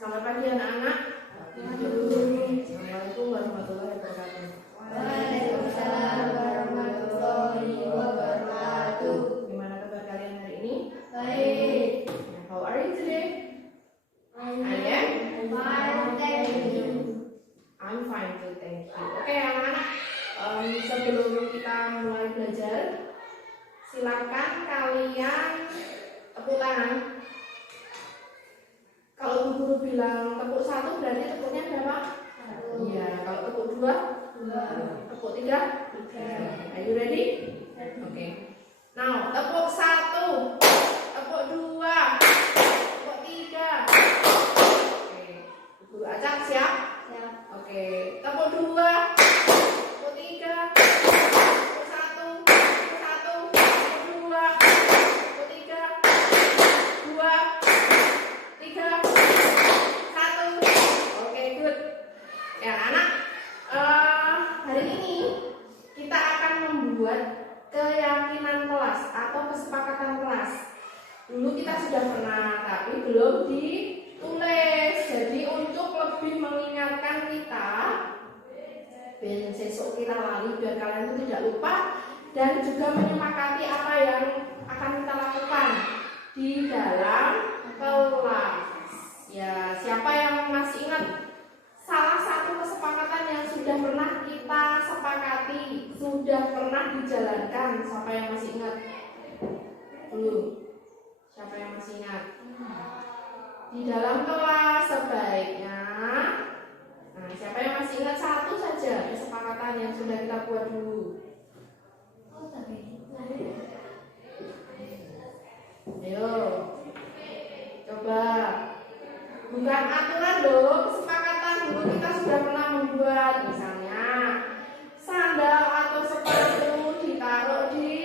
Selamat pagi anak-anak. Assalamualaikum warahmatullahi wabarakatuh. Waalaikumsalam warahmatullahi wabarakatuh. Gimana kabar kalian hari ini? Baik. How are you today? I am fine, thank you. I'm fine too, thank you. Oke anak-anak, sebelum kita mulai belajar, silakan kalian tepuk tangan. Kalau guru bilang tepuk 1 berarti tepuknya berapa? 1. Iya, kalau tepuk 2, 2. tepuk 3. Are you ready? Oke. Now, tepuk 1, tepuk 2, tepuk 3. Oke. Guru acak siap? Siap. Oke. Tepuk 2, tepuk 3, tepuk 1, tepuk 1, tepuk 2, tepuk 3, 2, 3, 1. Oke, good. Ya, anak. Hari ini kita akan membuat keyakinan kelas atau kesepakatan kelas. Dulu kita sudah pernah, tapi belum ditulis. Jadi untuk lebih mengingatkan kita, ben sesuk kita lali biar kalian itu tidak lupa dan juga menyepakati apa yang akan kita lakukan di dalam kelas. Ya, siapa yang masih ingat salah satu kesepakatan yang sudah pernah kita sepakati, sudah pernah dijalankan? Siapa yang masih ingat? Belum. Siapa yang masih ingat? Di dalam kelas sebaiknya. Nah, siapa yang masih ingat satu saja kesepakatan yang sudah kita buat dulu? Ayo, coba. Bukan aturan loh, kesepakatan dulu kita sudah pernah membuat. Misalnya, sandal atau sepatu ditaruh di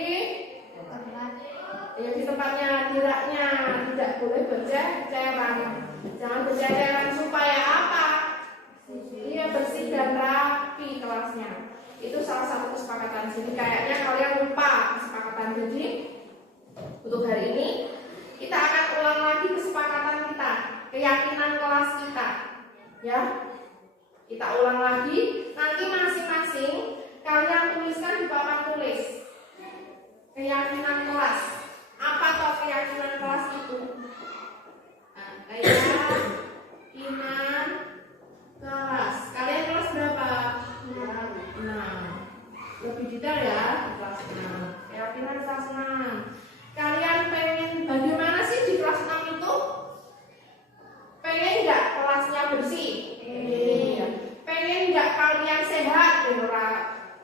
tempatnya, di raknya. Tidak boleh berceceran. Jangan berceceran supaya apa? Dia bersih dan rapi kelasnya. Itu salah satu kesepakatan. Jadi kayaknya kalian lupa kesepakatan. Jadi untuk hari ini kita akan ulang lagi kesepakatan kita, keyakinan kelas kita. Ya, kita ulang lagi. Nanti masing-masing kalian tuliskan di papan tulis keyakinan kelas. Apa toh keyakinan kelas itu? Nah, keyakinan kelas. Kalian kelas berapa? 6. Lebih detail ya, kelas 6. Keyakinan kelas 6. Kalian pengen bagaimana sih di kelas 6 itu? Pengen nggak kelasnya bersih? Iya. Pengen nggak kalian sehat?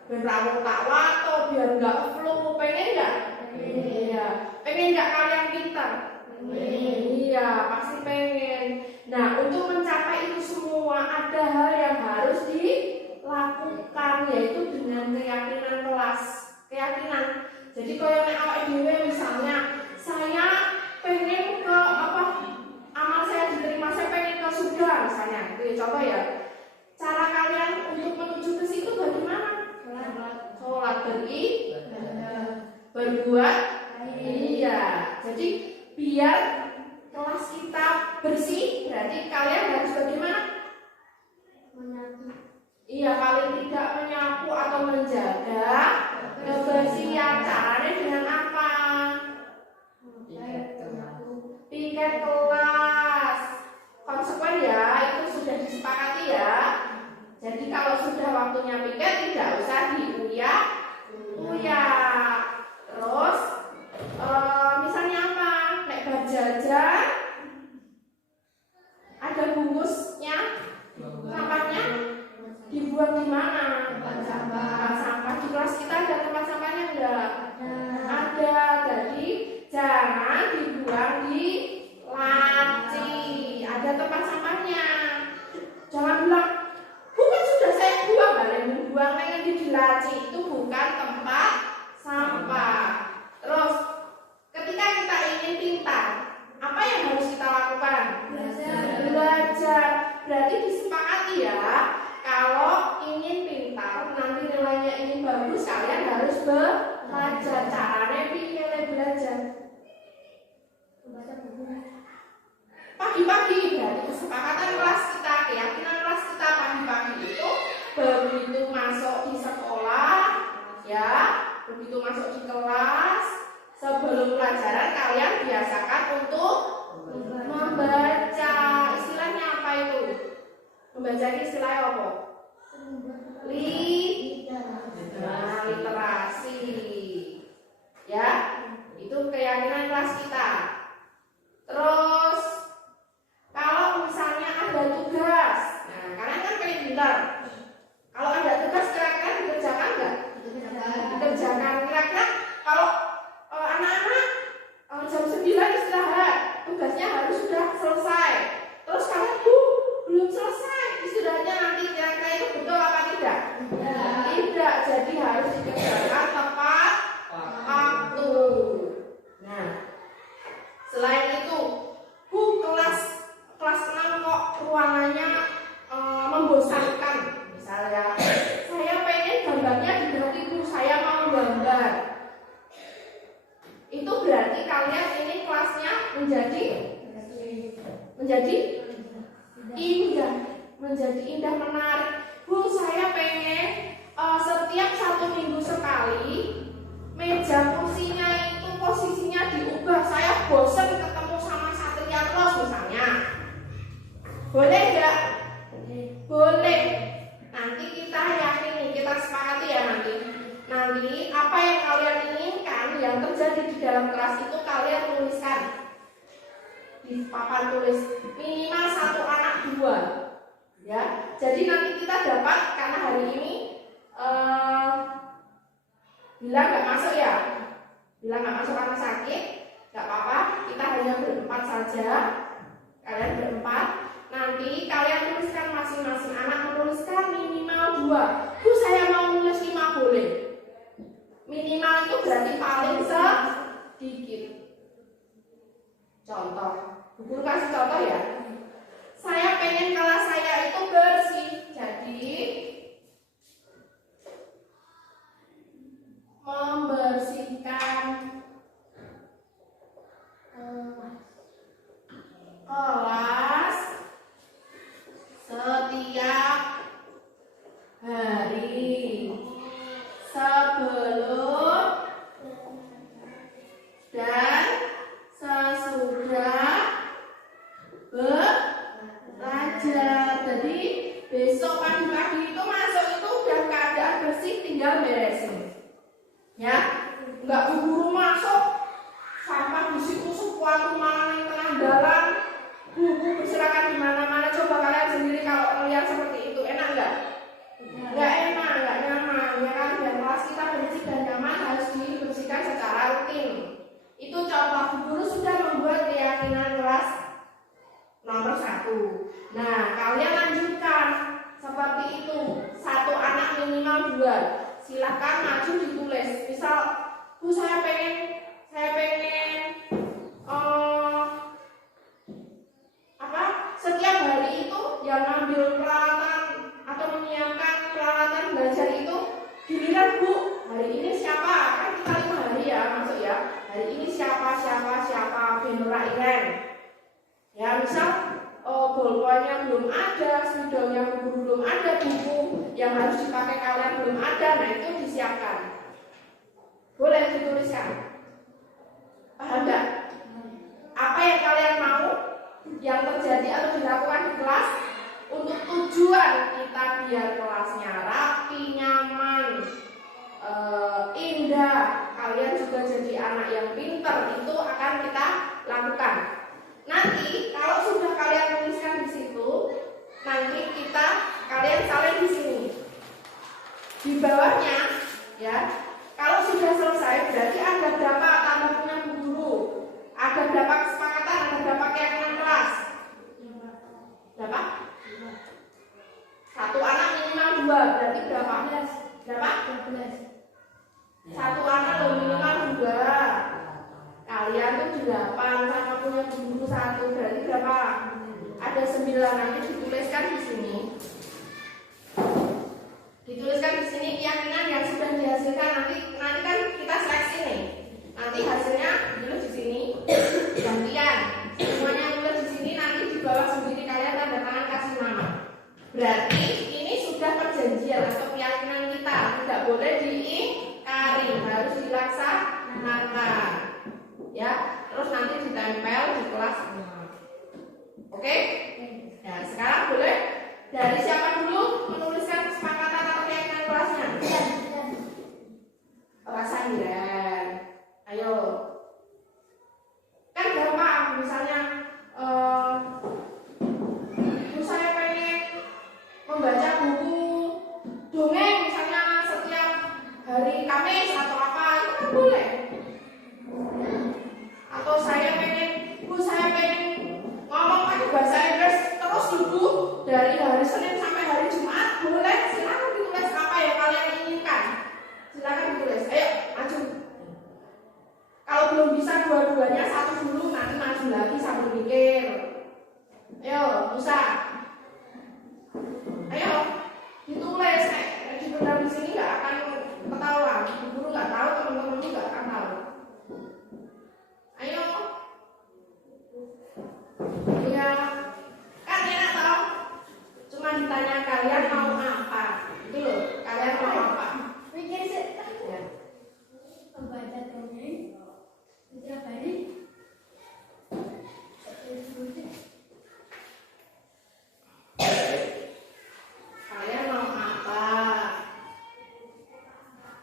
Berawal tak wato, biar nggak flu. Pengen nggak? Iya. Pengen nggak kalian pintar? Iya, pasti pengen. Nah, untuk mencapai itu semua ada hal yang harus dilakukan, yaitu dengan keyakinan kelas. Keyakinan. Jadi kalau awak dewe misalnya, saya pengen ke amal saya diterima, saya pengen ke surga misalnya. Oke, coba ya. Cara kalian untuk menuju ke situ bagaimana? Sholat, berbuat. Iya. Jadi biar kelas kita bersih, berarti kalian harus bagaimana? Menyapu. Iya, paling tidak menyapu atau menjaga kebersihan. Caranya dengan apa? Piket kelas. Konsekuen ya, itu sudah disepakati ya. Jadi kalau sudah waktunya piket tidak usah diuyak. Terus misalnya apa? Nek bar jajan ada bungkusnya, sampahnya dibuang di mana? Tempat sampah. Di kelas kita ada tempat sampahnya enggak? Ada. Jadi jangan dibuang di laci. Ada tempat sampahnya. Jangan bilang, bukan sudah saya buang, balik membuang pengen di laci. Itu bukan tempat sampah. Terus ketika kita ingin pintar, apa yang harus kita lakukan? Belajar. Berarti disepakati ya, kalau ingin pintar, nanti nilainya ingin bagus, kalian harus belajar. Caranya pilih belajar. Pagi-pagi berarti kesepakatan di sekolah, ya, begitu masuk di kelas, sebelum pelajaran kalian biasakan untuk membaca. Istilahnya apa itu? Membaca ini istilahnya apa? Literasi. Ya, itu keyakinan kelas kita. Terus kalau misalnya ada tugas, nah kalian kan pengen pintar. Kalau ada tugas kira-kira dikerjakan nggak? Dikerjakan. Kira-kira kalau anak-anak jam 9 istirahat, tugasnya harus sudah selesai. Terus kalian belum selesai istirahatnya, nanti kira-kira itu betul apa tidak? Tidak, jadi harus dikerjakan tepat waktu. Nah, selain itu, kelas 6 kok ruangannya membosankan. Misalnya, saya pengen gambarnya diganti Bu, saya mau gambar. Itu berarti kalian ini kelasnya menjadi indah, menarik. Bu, saya pengen setiap 1 minggu sekali meja kursinya itu posisinya diubah. Saya bosan ketemu sama Satria terus misalnya. Boleh nggak? Boleh. Nanti kita yakini, kita sepakati ya nanti apa yang kalian inginkan yang terjadi di dalam kelas itu kalian tuliskan di papan tulis, minimal 1 anak 2, ya. Jadi nanti kita dapat, karena hari ini bila nggak masuk karena sakit, nggak apa-apa, kita hanya berempat saja. Kalian berempat, nanti kalian tuliskan masing-masing anak menuliskan minimal 2. Bu, saya mau nulis 5 boleh. Minimal itu berarti paling sedikit. Contoh, Bu Guru kasih contoh ya. Saya pengen kelas saya itu bersih, jadi membersihkan kelas setiap hari sebelum dan sesudah belajar. Jadi besok pagi-pagi itu masuk itu udah keadaan bersih, tinggal beresin. Ya, nggak buru-buru masuk, sampah di situ sepuatu mana yang tengah jalan, buku berserakan di mana-mana. Coba kalian sendiri kalau melihat seperti itu, enak nggak? Nggak enak, nggak nyaman. Ya kan, dan kelas kita bersih dan nyaman harus dibersihkan secara rutin. Itu contoh. Bu Guru sudah membuat keyakinan kelas nomor 1. Nah, kalian lanjutkan seperti itu. 1 anak minimal 2. Silakan maju ditulis. Misal, Bu, saya pengen setiap hari itu yang ngambil peralatan atau menyiapkan peralatan belajar itu giliran Bu. Hari ini siapa? Kan kita 5 hari ya masuk ya. Hari ini siapa Benora Iren. Ya, misal bolpoinnya belum ada, spidolnya belum ada, buku yang harus dipakai kalian belum ada, nah itu disiapkan. Boleh dituliskan. Paham nggak? Apa yang kalian mau yang terjadi atau dilakukan di kelas untuk tujuan kita biar kelasnya rapi, nyaman, indah, kalian juga jadi anak yang pintar, itu akan kita lakukan. Nanti kalau sudah kalian tuliskan di situ, nanti kalian salin di sini. Di bawahnya, ya. Kalau sudah selesai, berarti ada berapa tanggapannya Bu Guru? Ada berapa kesepakatan? Ada berapa keyakinan kelas? Berapa? 1 anak minimal 2, berarti berapa? Berapa? 1 anak minimal 2. Kalian tuh 8, sama punya Bu Guru 1, berarti berapa? Ada 9, nanti dituliskan di sini. Dituliskan di sini keyakinan yang sudah dihasilkan. Nanti kan kita seleksi nih. Nanti hasilnya ditulis di sini. Gantian. Semuanya tulis di sini, nanti di bawah sendiri kalian tanda tangan kasih nama. Berarti ini sudah sudah perjanjian atau keyakinan kita, tidak boleh diingkari, harus dilaksanakan. Ya, terus nanti ditempel di kelas semua. Oke? Ya, sekarang boleh dari siapa dulu menuliskan kesepakatan atau keyakinan kelasnya? Kelas Sandiran. Ayo. Kan gampang, misalnya saya pengen membaca buku dongeng misalnya setiap hari Kamis atau apa, itu kan boleh. Atau saya pengen ngomong pakai bahasa Inggris terus dulu dari hari Senin sampai hari Jumat, boleh. Silakan ditulis apa yang kalian inginkan. Silakan ditulis. Ayo, maju. Kalau belum bisa dua-duanya, satu dulu, nanti maju lagi sambil mikir. Ayo, Musa. Ayo, ditulis. Di benar di sini nggak akan ketahuan. Guru nggak tahu, teman-teman juga nggak akan tahu. Ayo. Iya. Kan enak tau. Cuma ditanya kalian mau apa. Itu loh, kalian mau apa. Mikir sih. Ya. Membaca dongeng setiap hari. Kalian mau apa?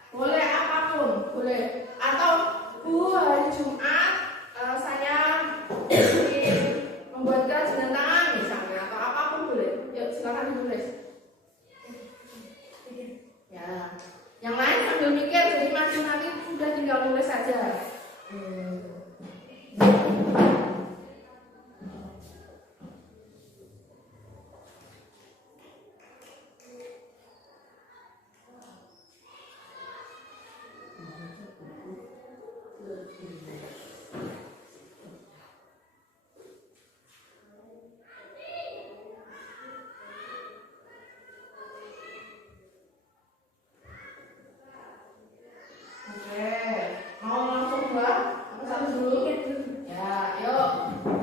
Boleh apapun, boleh. Atau hari Jumat saya ingin membuat kerajinan tangan misalnya, atau apapun boleh. Yuk silakan ditulis. Ya. Yang lain sambil mikir, jadi maju nanti sudah tinggal nulis saja. Oke, mau langsung dua? Atau satu dulu? Ya, yuk.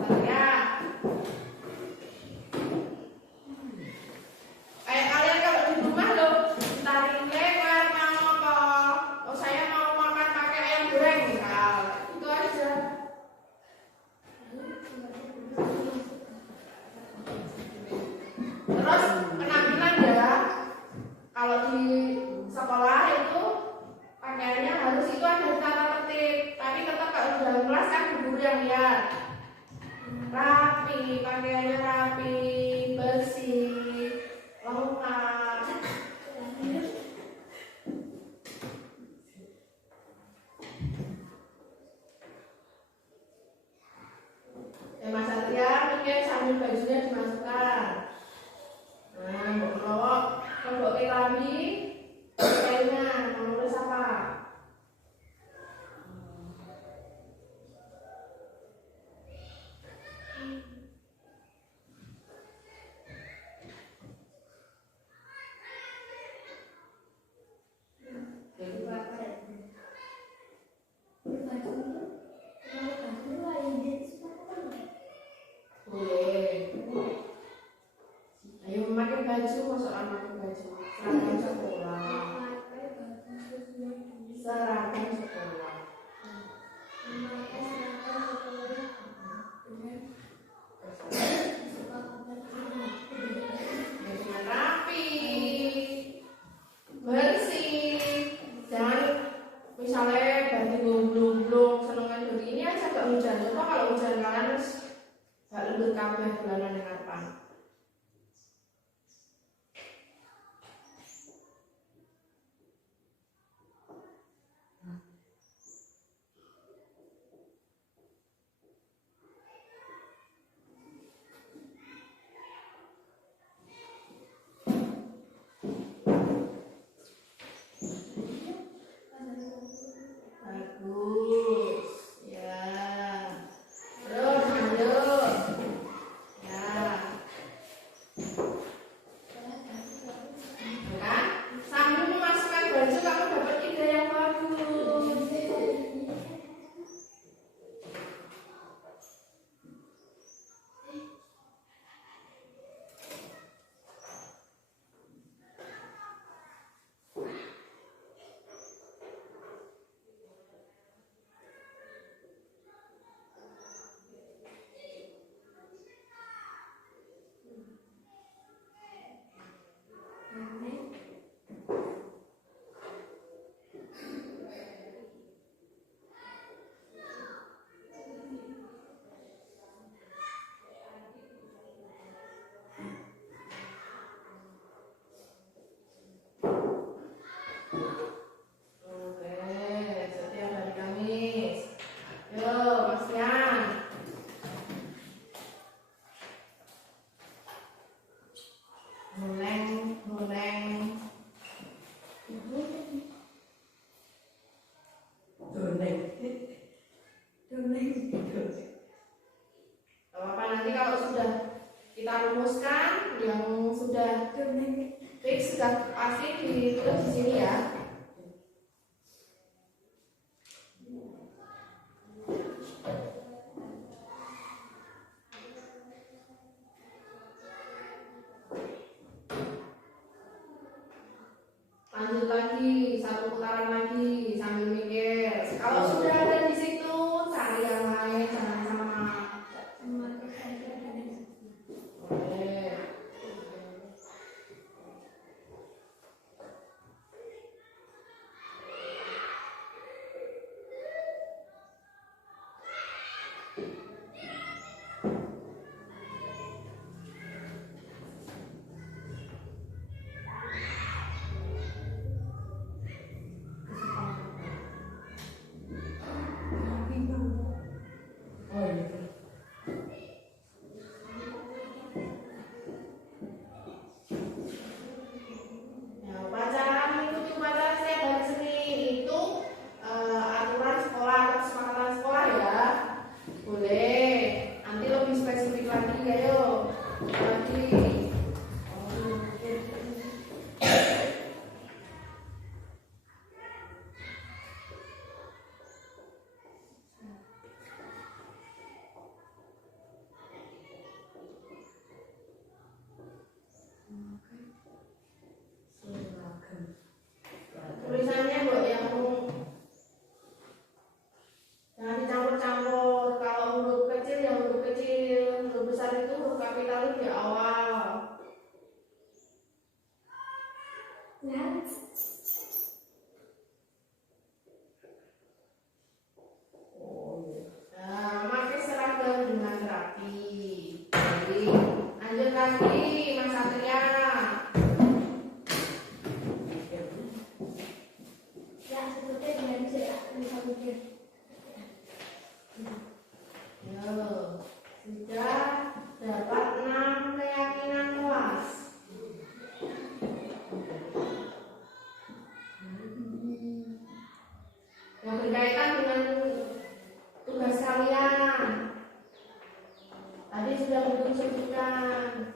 Saya. Kayak kalian kalau di rumah loh, tarik lebar mau apa? Oh saya mau makan pakai ayam goreng misal. Itu aja. Terus penampilan ya, kalau di sekolah itu pakaiannya harus itu ada tata tertib, tapi tetap kalau di dalam kelas kan guru yang lihat rapi, pakaiannya rapi, bersih, lengkap. Mas Satria mikir sambil bajunya dimasukkan. Nah, mbok ke kami, kayaknya mau nulis apa? Boleh. Ayo memakai baju, masukkan pakai baju. Seragam sekolah. Seragam sekolah. Bajunya rapi, bersih, dan misalnya ganti belum senengan begini aja gak hujan. Coba kalau hujan kalian gak lembut kabeh bulanan yang apa? sudah pasti ditulis di sini ya. Lanjut lagi, satu putaran lagi sambil mikir. Kalau sudah ada di situ, cari yang lain, jangan sama. Boleh. Nah, upacara mengikuti upacara setiap hari Senin itu aturan sekolah atau kesepakatan sekolah ya. Boleh. Nanti lebih spesifik lagi, ayo. Lagi. Tulisannya buat yang jangan dicampur-campur. Kalau huruf kecil ya huruf kecil, huruf besar itu huruf kapital itu di awal. Nah, memakai seragam dengan rapi. Jadi, lanjut lagi, Mas Satria. Ya, seperti dengan bisa mikir. Yo, sudah dapat 6 keyakinan kelas. Yang berkaitan dengan tugas kalian. Tadi sudah Ibu sebutkan.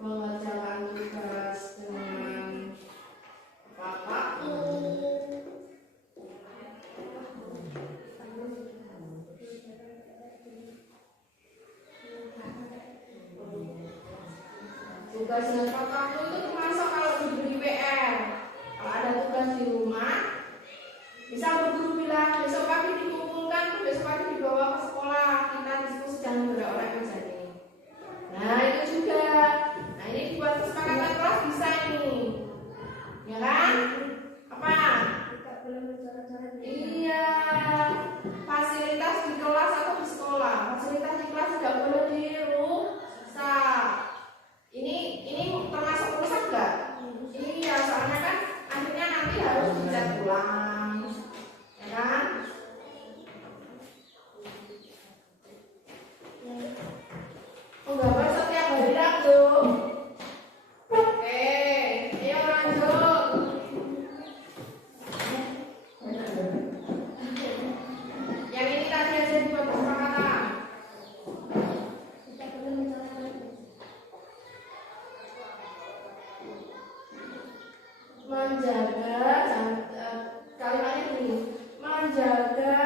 Mengerjakan tugas dengan waktu. Tugas dengan waktu itu termasuk kalau diberi PR. Kalau ada tugas di rumah, bisa berguru bilang besok pagi dikumpulkan, besok pagi dibawa ke sekolah, kita diskusi dan berak-orak aja nih. Nah itu juga. Nah ini dibuat kesepakatan kelas bisa ini, ya kan? Apa? Tidak boleh mencoret-coret. Iya, fasilitas di kelas atau di sekolah. Fasilitas di kelas tidak boleh dirusak. Ini termasuk rusak nggak? Iya, soalnya kan akhirnya nanti harus dicat ulang, ya kan? Penggambar setiap hari Rabu. Oke, ayo lanjut. Yang ini tadi aja dibuat kesepakatan. Tidak boleh mencoret-coret. Menjaga kalimatnya begini, menjaga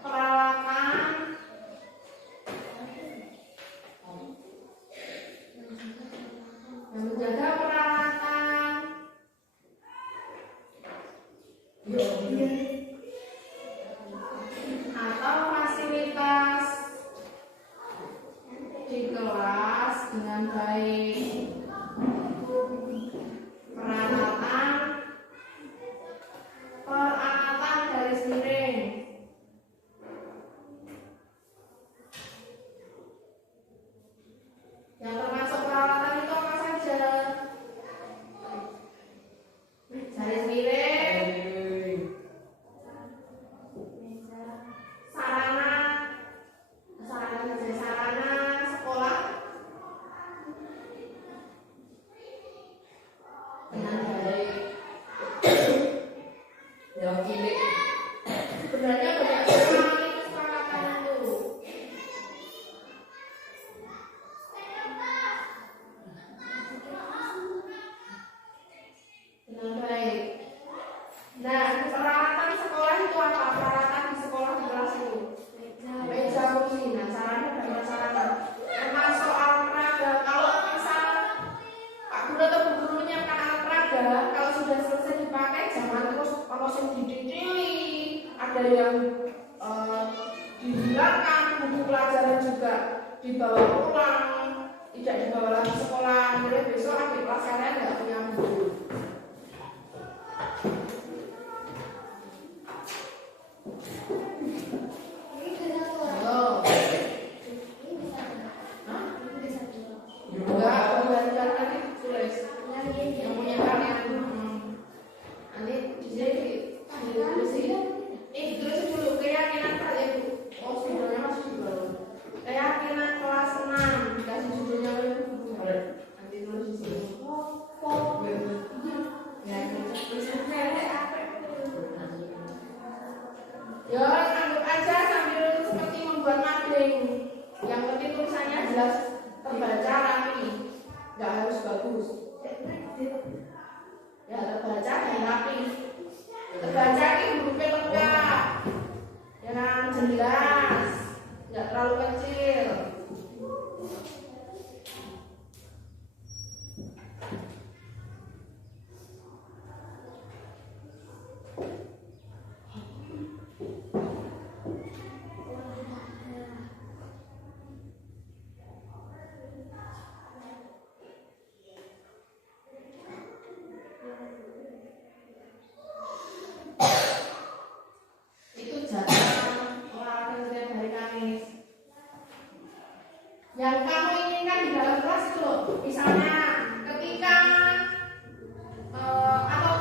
peralatan menjaga peralatan atau fasilitas di kelas dengan baik. Peralatan garis miring. Yang termasuk peralatan itu apa saja? Garis miring, sarana sekolah, yang dihilangkan, buku pelajaran juga dibawa pulang, tidak dibawa lagi sekolah. Jadi besok adik kelas kalian nggak punya buku. Ya, anggap aja sambil seperti membuat mading. Yang penting tulisannya jelas, terbaca, rapi. Nggak harus bagus. Ya, terbaca dan rapi. Terbaca ini hurufnya lengkap, yang jelas, nggak terlalu kecil. Itu jadwal olahraga setiap hari Kamis. Yang kamu inginkan di dalam kelas itu loh, misalnya ketika atau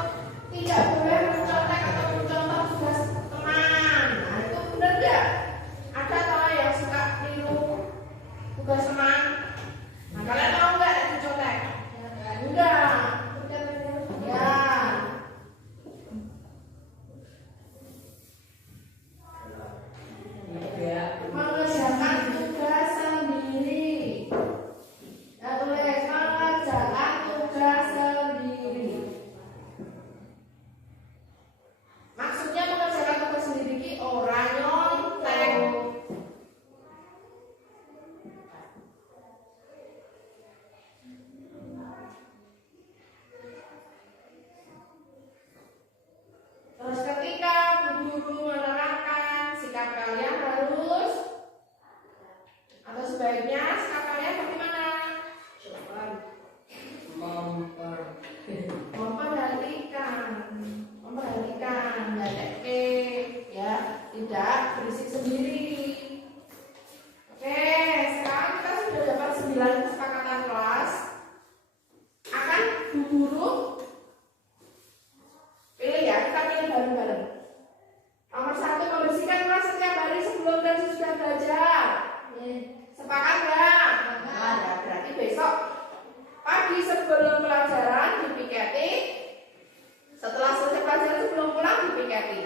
tidak boleh mencontek atau mencontoh tugas teman. Nah, itu benar nggak? Ada atau yang suka niru tugas teman? Nah, kalian tahu nggak itu contek? Enggak. Ya. Mengerjakan tugas sendiri. Ya, tulis mengerjakan tugas sendiri. Maksudnya mengerjakan tugas sendiri ki ora nyontek. Terus ketika bu guru menerangkan, sikap kalian harus atau sebaiknya sikap kalian bagaimana? Memperhatikan, nggak ya, tidak berisik sendiri. Oke, sekarang kita sudah dapat 9 kesepakatan kelas. Akan bu guru pilih ya, kita pilih bareng-bareng. Nomor 1, membersihkan kelas setiap hari sebelum dan sesudah belajar. Sepakat nggak? Nah, ya, berarti besok pagi sebelum pelajaran dipiketi, setelah selesai pelajaran sebelum pulang dipiketi.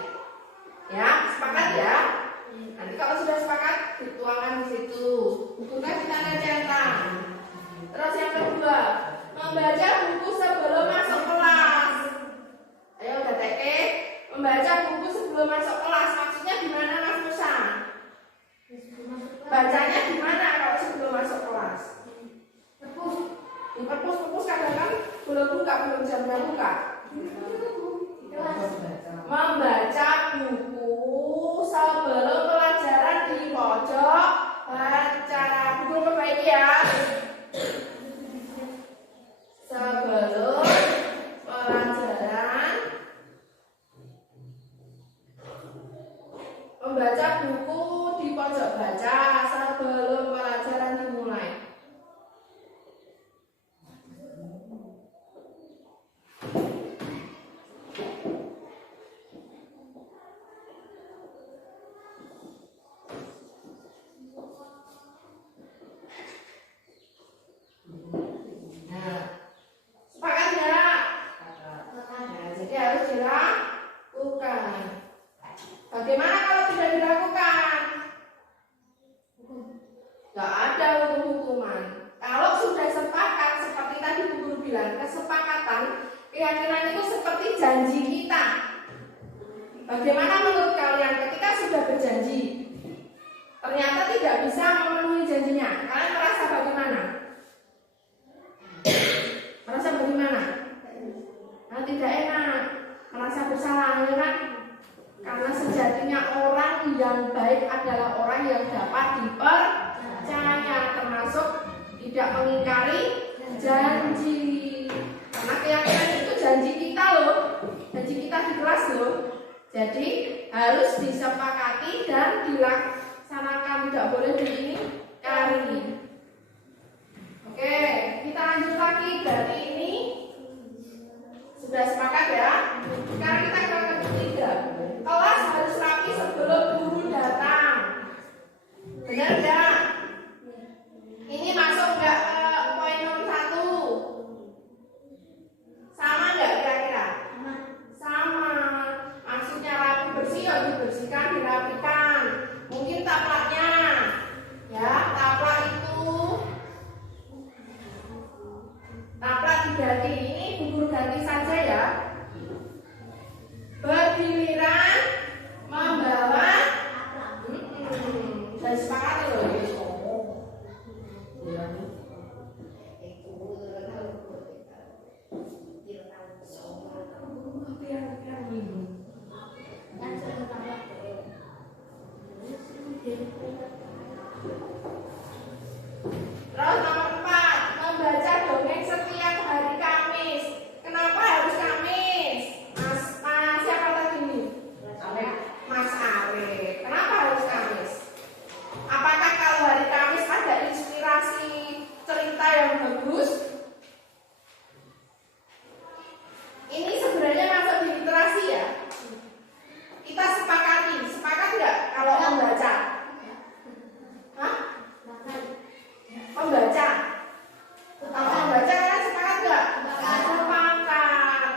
Ya, sepakat ya? Nanti kalau sudah sepakat dituangkan di situ. Bukunya ditanda centang. Terus yang kedua, membaca buku sebelum masuk kelas. Ayo udah TK, membaca buku sebelum masuk kelas. Maksudnya gimana Mas Musa? Bacanya gimana kalau sebelum masuk kelas? Di perpus kadang kan belum buka, belum jamnya buka. Membaca buku sebelum pelajaran di pojok baca. Buku perbaiki ya. Sebelum pelajaran membaca buku di pojok baca sebelum pelajaran dimulai. Nah, sepakat nggak? Nah, jadi harus dilakukan. Bagaimana kalau tidak dilakukan? Nggak ada hukum-hukuman. Kalau sudah sepakat, seperti tadi Bu Guru bilang, kesepakatan, keyakinan itu seperti janji kita. Bagaimana menurut kalian ketika sudah berjanji, ternyata tidak bisa memenuhi janjinya? Kalian merasa bagaimana? Merasa bagaimana? Nah, tidak enak, merasa bersalah, ya kan? Karena sejatinya baik adalah orang yang dapat dipercaya, termasuk tidak mengingkari janji. Karena keyakinan itu janji kita loh, janji kita di kelas loh. Jadi harus disepakati dan dilaksanakan, tidak boleh diingkari. Oke, kita lanjut lagi. Berarti ini sudah sepakat ya. Sekarang kita ke yang ketiga. Kelas harus rapi sebelum guru datang. Benar enggak? Ini masuk enggak ke poin nomor 1? Sama enggak kira-kira? Sama. Maksudnya rapi bersih ya dibersihkan, dirapikan. Mungkin taplaknya. Ya, taplak itu taplak diganti. Ini gugur ganti saja ya. Bergiliran membawa dan sepakat loh. Terus nomor 4, membaca dongeng setiap hari Kamis. Kenapa harus Kamis? Siapa tadi ini? Mas Arif. Kenapa harus Kamis? Apakah kalau hari Kamis ada inspirasi cerita yang bagus? Ini sebenarnya masuk di literasi ya. Kita sepakati, sepakat nggak kalau membaca? Hah? Membaca. Kalau membaca kalian sepakat nggak? Sepakat.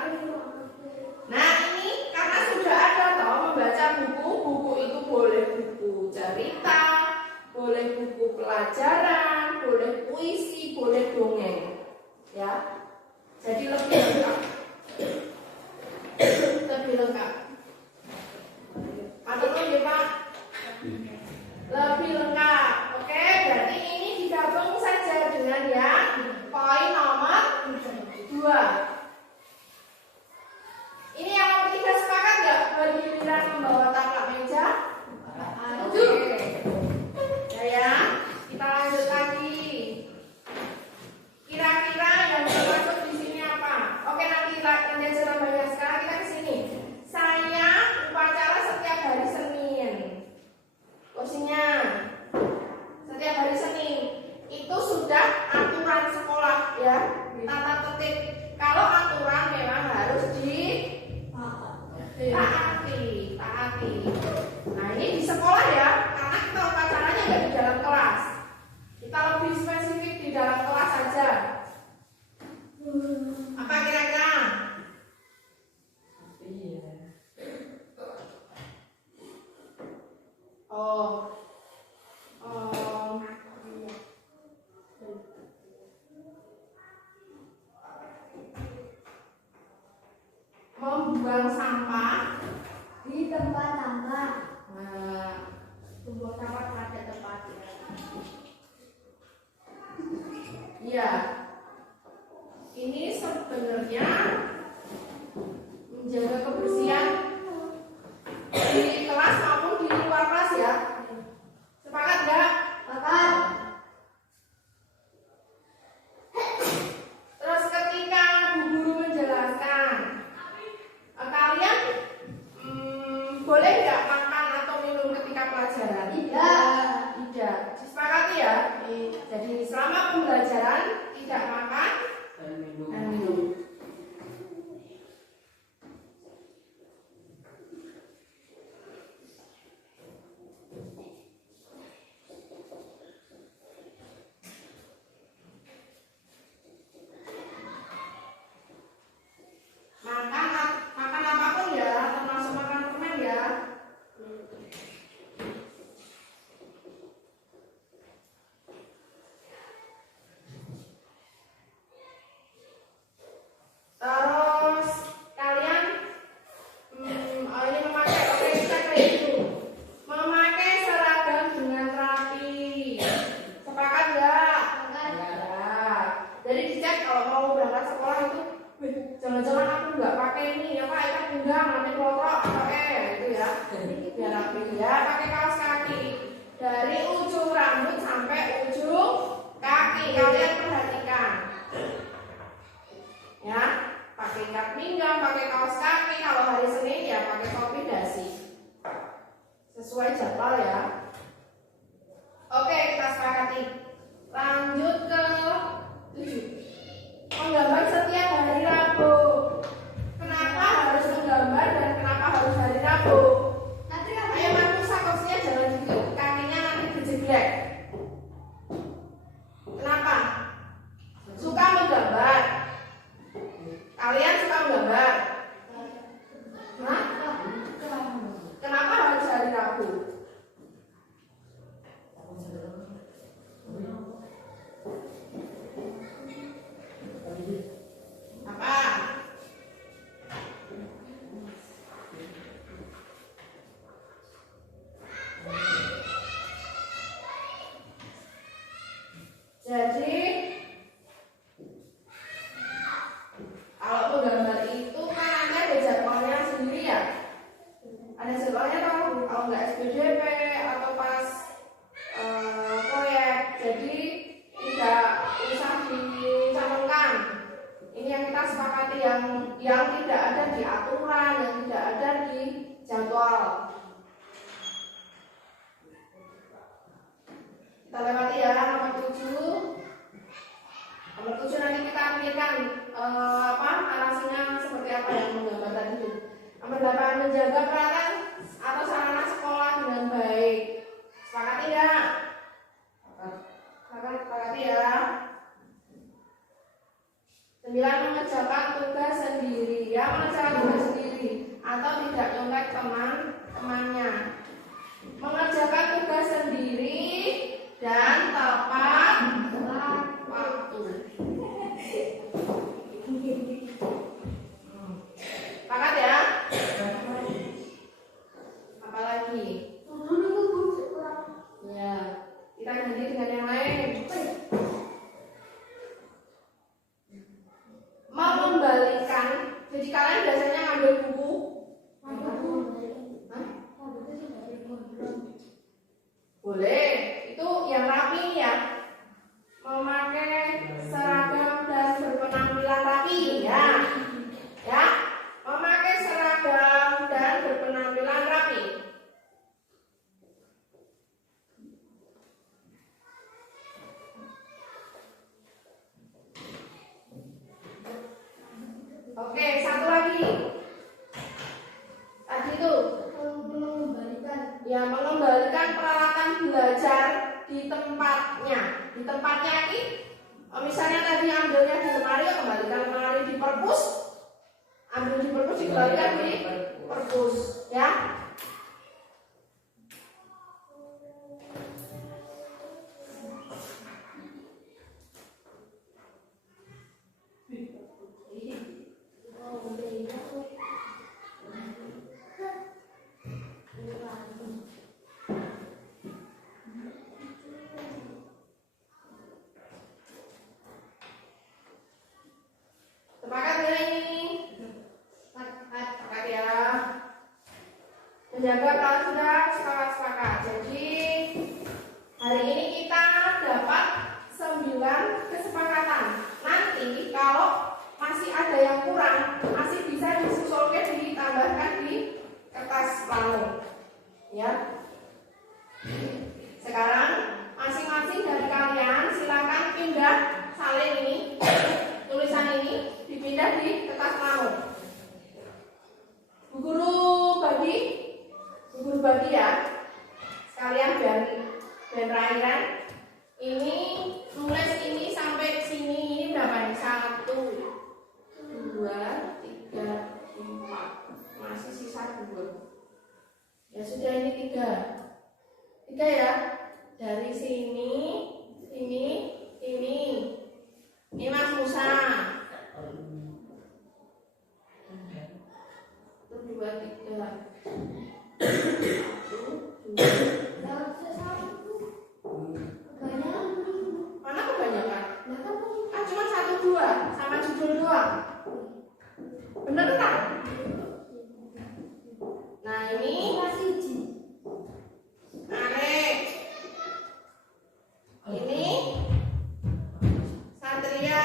Nah ini karena sudah ada toh membaca buku, buku itu boleh buku cerita, boleh buku pelajaran, boleh puisi, boleh dongeng, ya. Jadi lebih lengkap, lebih lengkap. Atau ya Pak? Lebih lengkap. Oke, berarti ini digabung saja dengan ya poin nomor 2. Ini yang nomor 3 sepakat nggak? Bergiliran membawa taplak meja? Setuju? Ya, kita lanjut lagi. Kira-kira yang termasuk di sini apa? Oke, nanti aja tambahnya. Sekarang kita ke sini. Saya upacara setiap hari Senin. Posisinya setiap hari Senin itu sudah aturan sekolah ya, tata tertib. Kalau aturan memang harus taati. Nah ini di sekolah ya, karena kita upacaranya nggak di dalam kelas. Kita lebih spesifik di dalam kelas saja. Apa kira-kira? Membuang sampah di tempat sampah. Nah, membuang sampah pada tempatnya. Iya. Ini sebenarnya menjaga kebersihan di kelas maupun di luar kelas ya. Sepakat nggak? Sepakat. Terus ketika Bu Guru menjelaskan, kalian boleh nggak makan atau minum ketika pelajaran? Tidak. Disepakati ya. Jadi selama pembelajaran tidak makan dan minum. zodiak. Kenapa? Suka menggambar. Kalian suka menggambar? Hah? Kenapa harus hari Rabu? Apa? Jadi kalau menggambar itu kan ada jadwalnya sendiri ya. Ada jadwalnya tahu kalau nggak SPDP atau pas proyek. Jadi tidak usah dicantumkan. Ini yang kita sepakati yang tidak ada di aturan, yang tidak ada di jadwal. Kita lewati ya nomor 7. Nomor 7 nanti kita pikirkan narasinya seperti apa yang menggambar tadi itu. Nomor 8, menjaga peralatan atau sarana sekolah dengan baik. Sepakati ya? Sepakati ya. 9, mengerjakan tugas sendiri. Ya, mengerjakan tugas sendiri atau tidak nyontek teman-temannya. Mengerjakan tugas sendiri dan tepat waktu. Sepakat ya? Apa lagi? Ya, kita ganti dengan yang lain. Mengembalikan. Jadi kalian biasanya ngambil buku. Boleh, itu yang rapi ya. Memakai seragam dan berpenampilan rapi ya. Ya, memakai seragam dan berpenampilan rapi. Oke, satu lagi. Tadi itu mengembalikan peralatan belajar di tempatnya. Di tempatnya ini, misalnya tadi ambilnya di lemari, kembalikan lemari di perpus. Ambil di perpus, dikembalikan di perpus, ya. Sepakat ya ini? Sepakat ya. Menjaga kalau sudah sepakat. Jadi hari ini kita dapat 9 kesepakatan. Nanti kalau masih ada yang kurang, masih bisa disusulkan, ditambahkan di kertas plano. Ya. Sekarang masing-masing dari kalian silakan pindah salin ini, tulisan ini dipindah di kertas plano. Bu guru bagi ya. Sekalian dan rairan. Ini tulis ini sampai sini, ini berapa nih? 1, 2, 3, 4. Masih sisa 2. Ya sudah, ini 3 ya. Dari sini, ini Mas Musa. 1, 2, 3. 1, 2. Mana kebanyakan? Cuma 1, 2 sama judul doang. Bener tak? Nah ini Arek. Ini Satria.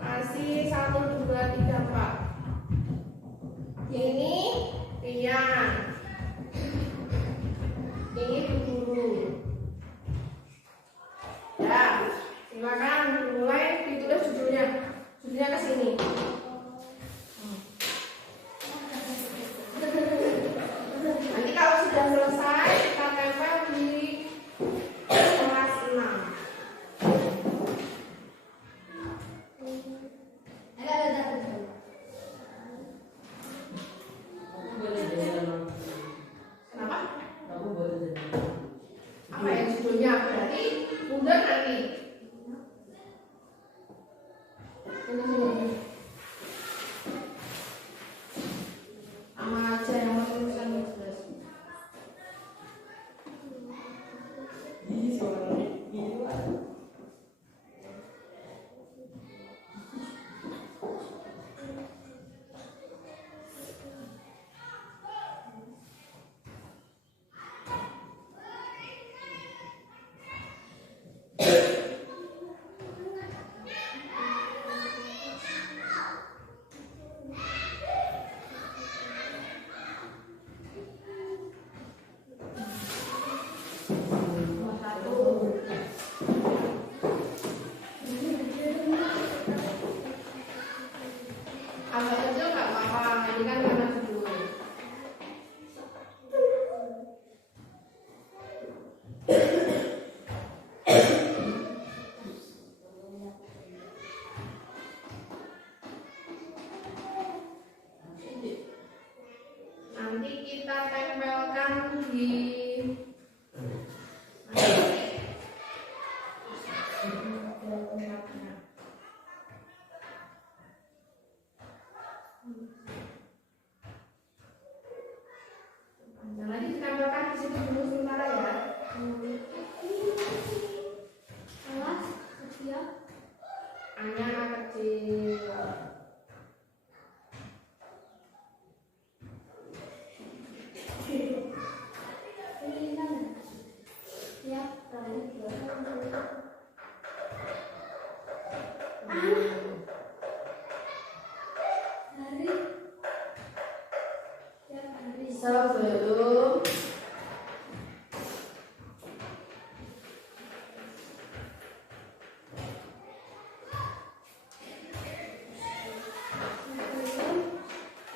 Masih 1, 2, 3, 4. videonya, berarti mundur nanti. Sama aja yang mau tulisan jelas. Ini suaranya gila. Agak kecil nggak apa-apa, ini kan karena video. Nanti kita tempelkan di Nah, nanti ditempelkan di situ dulu sementara ya. Alas, kecil. A-nya kecil. Ini kan. Ya, tahu. Hari. Ya, hari. Sebelum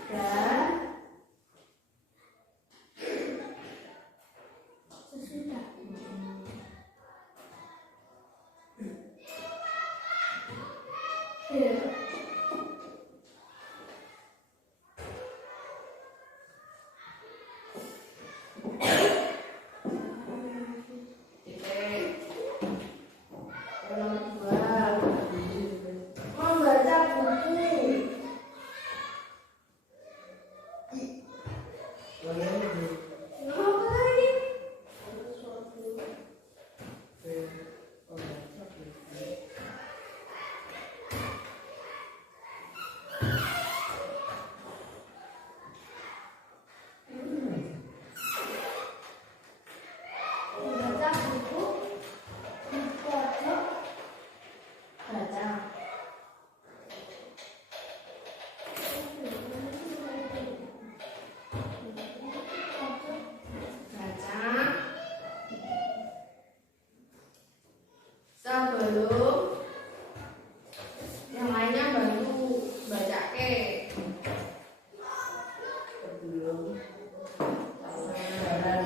dan Sesudah. Ya. titik. Yang kedua, Membaca buku. Apa lagi? Membaca buku di pojok baca. Baca. Sebelum yang lainnya bantu baca ke. Sebelum pelajaran.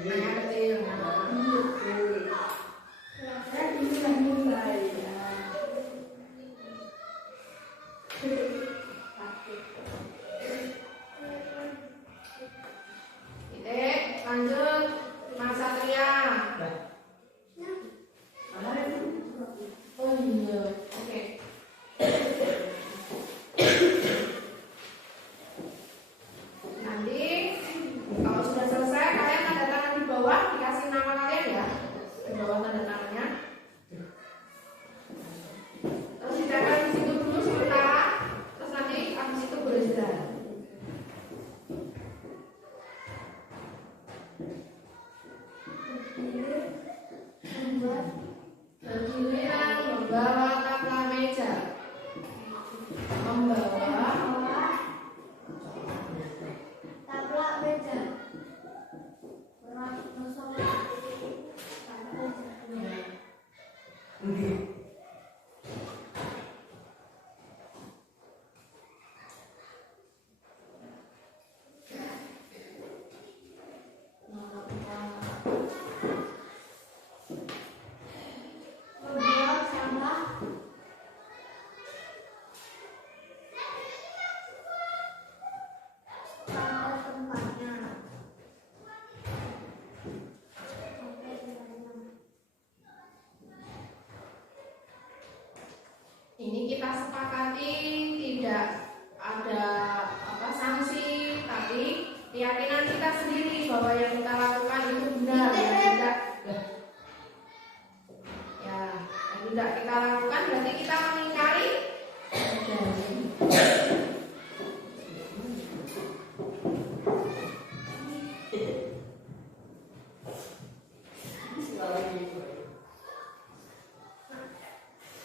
Yang kecil. pelajaran ini sudah mulai. Titik. Lanjut. Mas Satria. Oh iya. Oke. Nanti kalau sudah selesai kalian tanda tangan di bawah, dikasih nama kalian ya. Di bawah tanda tangannya. Terus ditempel di situ dulu sebentar. sepakati tidak ada sanksi, tapi keyakinan kita sendiri bahwa yang kita lakukan itu benar dan tidak yang tidak kita lakukan berarti kita mengingkari.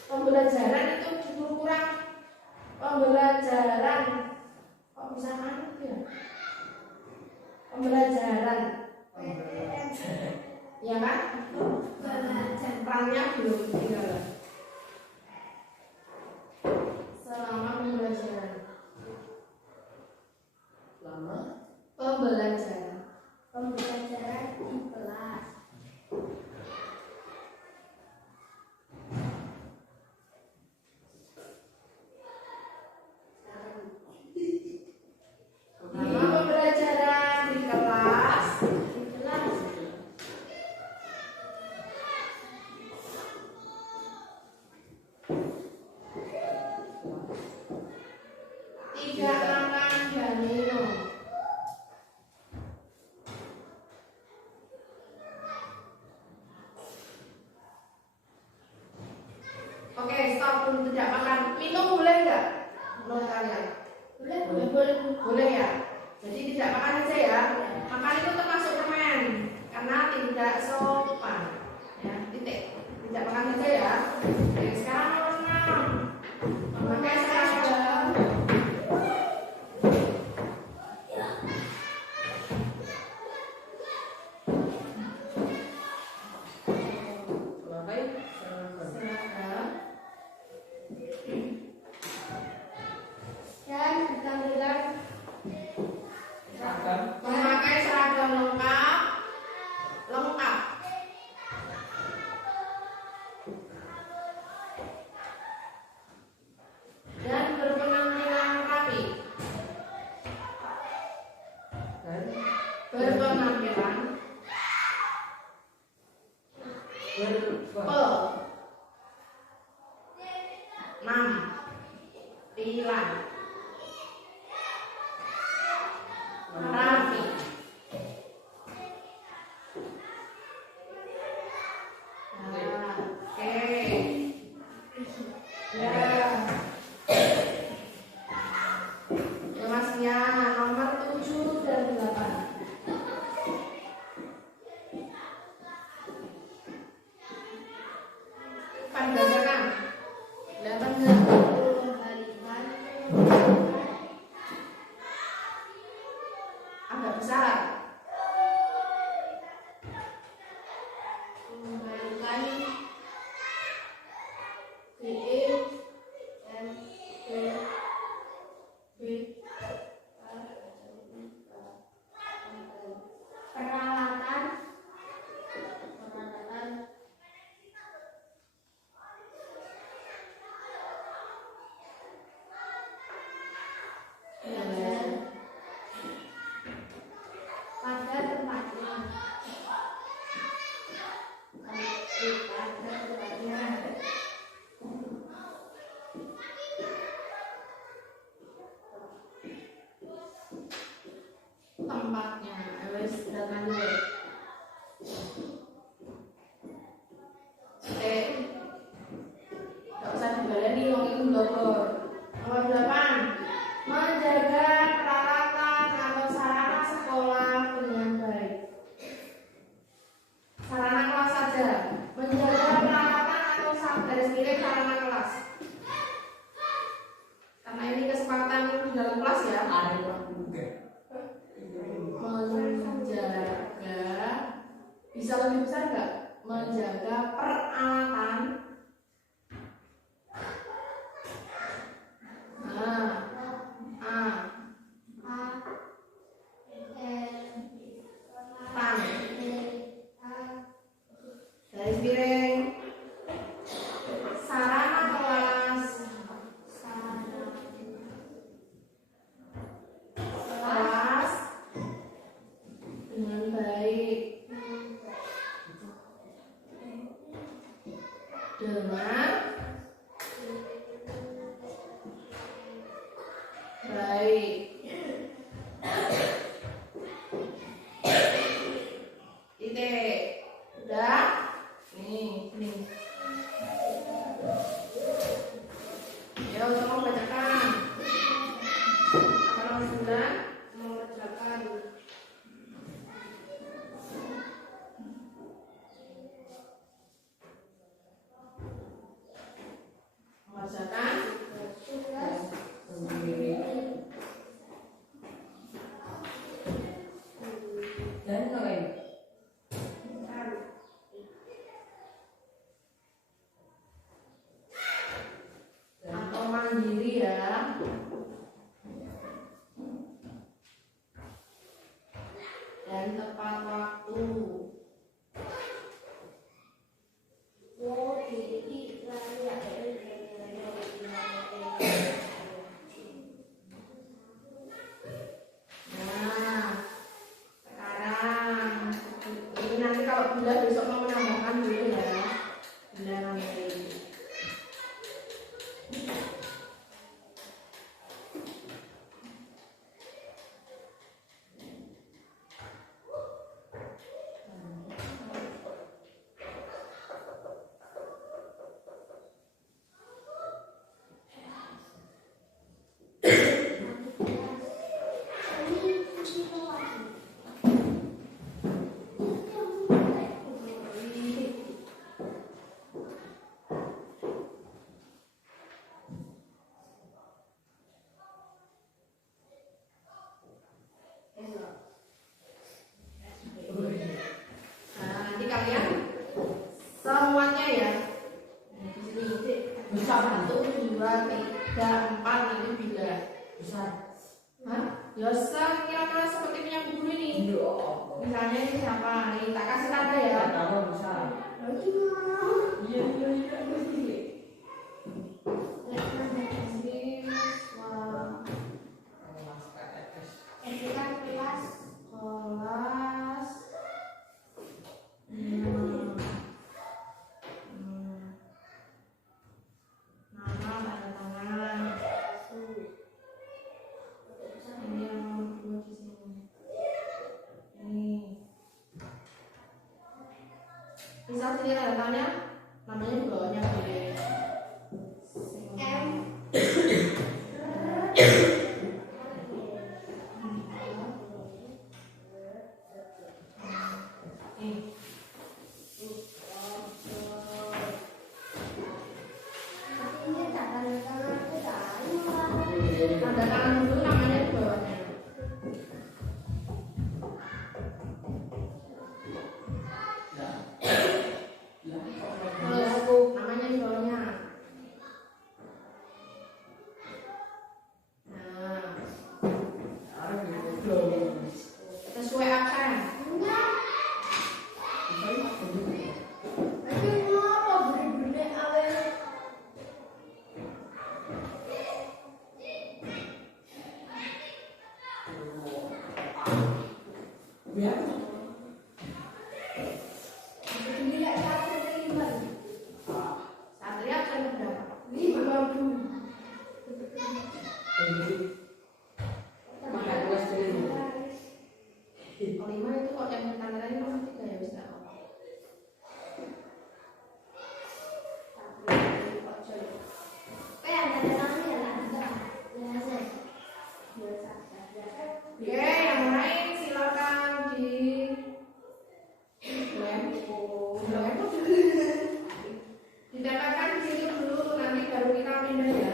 Pembelajaran itu kurang pembelajaran kok bisa manut ya pembelajaran ya kan perannya belum tinggal selama pembelajaran pembelajaran di kelas. Selama pembelajaran di kelas tidak makan dan minum. Oke, stop dulu, tidak makan. Minum boleh nggak? Menurut kalian? Boleh ya. Jadi tidak makan aja ya. Makan itu termasuk permen karena tidak sopan. Ya, titik. Tidak makan aja ya. Oke, sekarang nomor 6. Memakai seragam. Seragam. Dan bertanggungan Memakai seragam lengkap. Dan berpenampilan rapi. Berpenampilan penampilan rapi. Oke. Ya. Kelasnya nomor 7 dan 8. Pandangan. Kelihatan nggak? kembalikan Agak besar. mengembalikan B dan B peralatan pada tempatnya. Tempatnya. Wes datang dulu. Gak usah dibaleni wong itu blogor. Nomor 8. Menjaga peralatan atau sarana sekolah dengan baik. Sarana kelas saja. Menjaga peralatan atau garis miring sarana kelas. Karena ini kesempatan di dalam kelas ya. Menjaga, bisa lebih besar nggak? Menjaga peralatan. Garis miring sarana kelas Baik. Titik. Udah? Nih, ini. Ayo, tolong bacakan. Halaman 9 mengerjakan. Mengerjakan. Dan lain. Atau mandiri ya. Dan tepat waktu. Nah, sekarang ini nanti kalau Bila besok mau menambahkan dulu ya. Bila nanti. Nah, nanti kalian semuanya ya. Nah, di sini Besar. 1, 2, 3, 4 ini Bila. Besar. Hah? Ya kira-kira seperti punya guru ini. Iya. Misalnya ini siapa? Nih, tak kasih tanda ya. Kalau besar. Iya. Siswa kelas 6. Nama tanda tangan. Ini yang nomor 2 di sini. Ini. Bisa sini tanda tangannya. Namanya di bawahnya boleh. Tanda tangan dulu namanya di bawahnya. Terus namanya di bawahnya. Nah, sesuai aksen. Biar. Satria aksen berapa? 5. Makan kelas dulu. Kalau 5 itu kok yang tanda tangan nomor 3 ya bisa apa? Oke, yang lain silakan di ditempelkan di situ dulu, nanti baru kita pindah ya.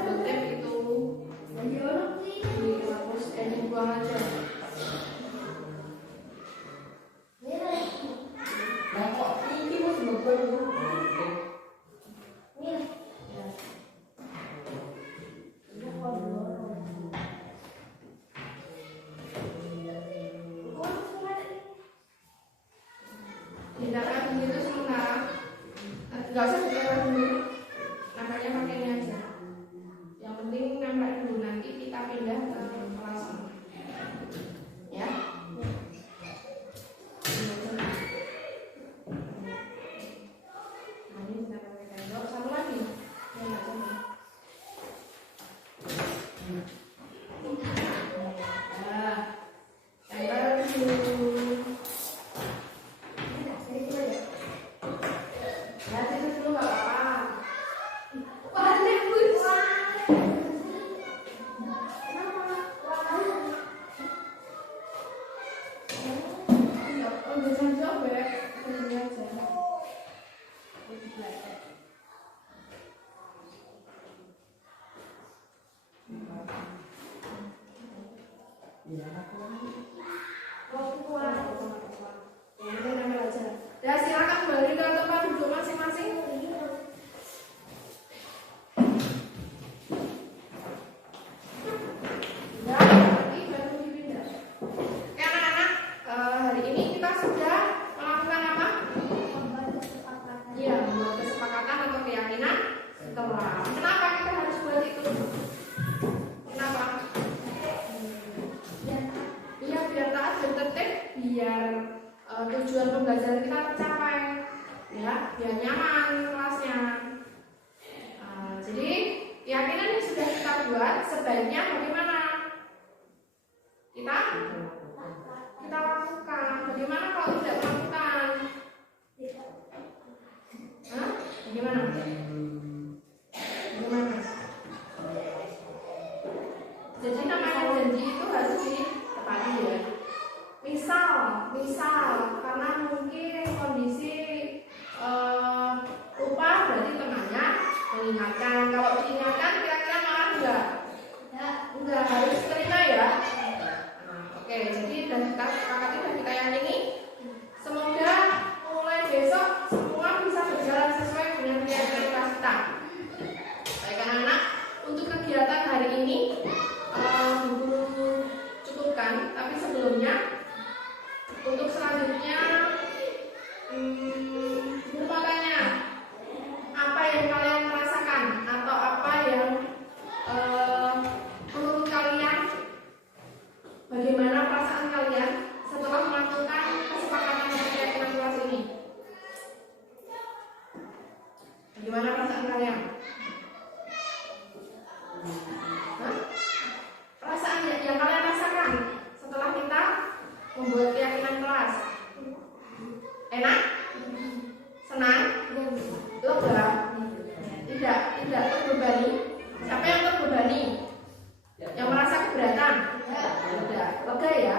Double tap itu dihapus dibuang aja. Nah kok ini masih beberapa. Ini nggak usah ditempel dulu, nempelnya pakai ini aja. Yang penting nempel dulu, nanti kita pindah ke kelas ya. Nah, ini kita pakai tembok. Satu lagi ya, nggak sama. Nah, tempel dulu. Ya, itu dulu nggak apa-apa. Wah, tembus. Oh, jangan sobek, begini aja. Iya, aku. Oh, kuat. Ya, kita nempel aja. Ya, silakan kembali ke tempat duduk masing-masing. Ya, nanti baru dipindah. Oke, anak-anak, hari ini kita sudah melakukan apa? Iya, membuat kesepakatan atau keyakinan setelah. Kenapa kita harus buat itu? Kenapa? Iya, biar taat dan tertib, biar tujuan pembelajaran kita tercapai, ya, biar nyaman kelasnya. Jadi keyakinan yang sudah kita buat sebaiknya bagaimana? Kita lakukan. Bagaimana kalau tidak melakukan? Hah? Bagaimana? Bagaimana? Jadi namanya janji itu harus ditepati ya. Misal karena mungkin kondisi lupa, berarti temannya mengingatkan. Kalau diingatkan kira-kira malah enggak harus terima ya. Oke, jadi dan kita sepakati dan kita yakini semoga mulai besok semua bisa berjalan sesuai dengan keyakinan kelas kita. Baik anak-anak, untuk kegiatan hari ini guru cukupkan, tapi sebelumnya untuk selanjutnya guru mau tanya apa yang kalian rasakan atau apa yang menurut kalian, bagaimana perasaan kalian setelah melakukan kesepakatan dan keyakinan kelas ini? Bagaimana perasaan kalian? Hah? Perasaan yang kalian rasakan setelah kita membuat keyakinan kelas? Enak? Senang? Lega? Tidak terbebani? Siapa yang terbebani? Yang merasa keberatan? Tidak. Lega ya?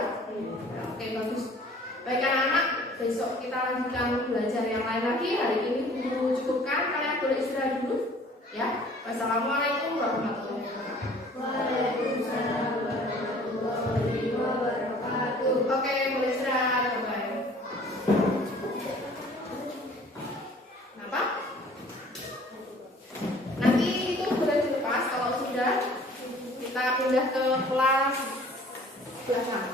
Oke, bagus. Baik anak-anak, besok kita lanjutkan belajar yang lain lagi. Hari ini guru cukupkan, kalian boleh istirahat dulu ya. Wassalamualaikum warahmatullahi wabarakatuh. Waalaikumsalam warahmatullahi wabarakatuh. Oke, boleh istirahat. Bye. Kenapa? Nanti itu boleh dilepas kalau sudah kita pindah ke kelas belakang.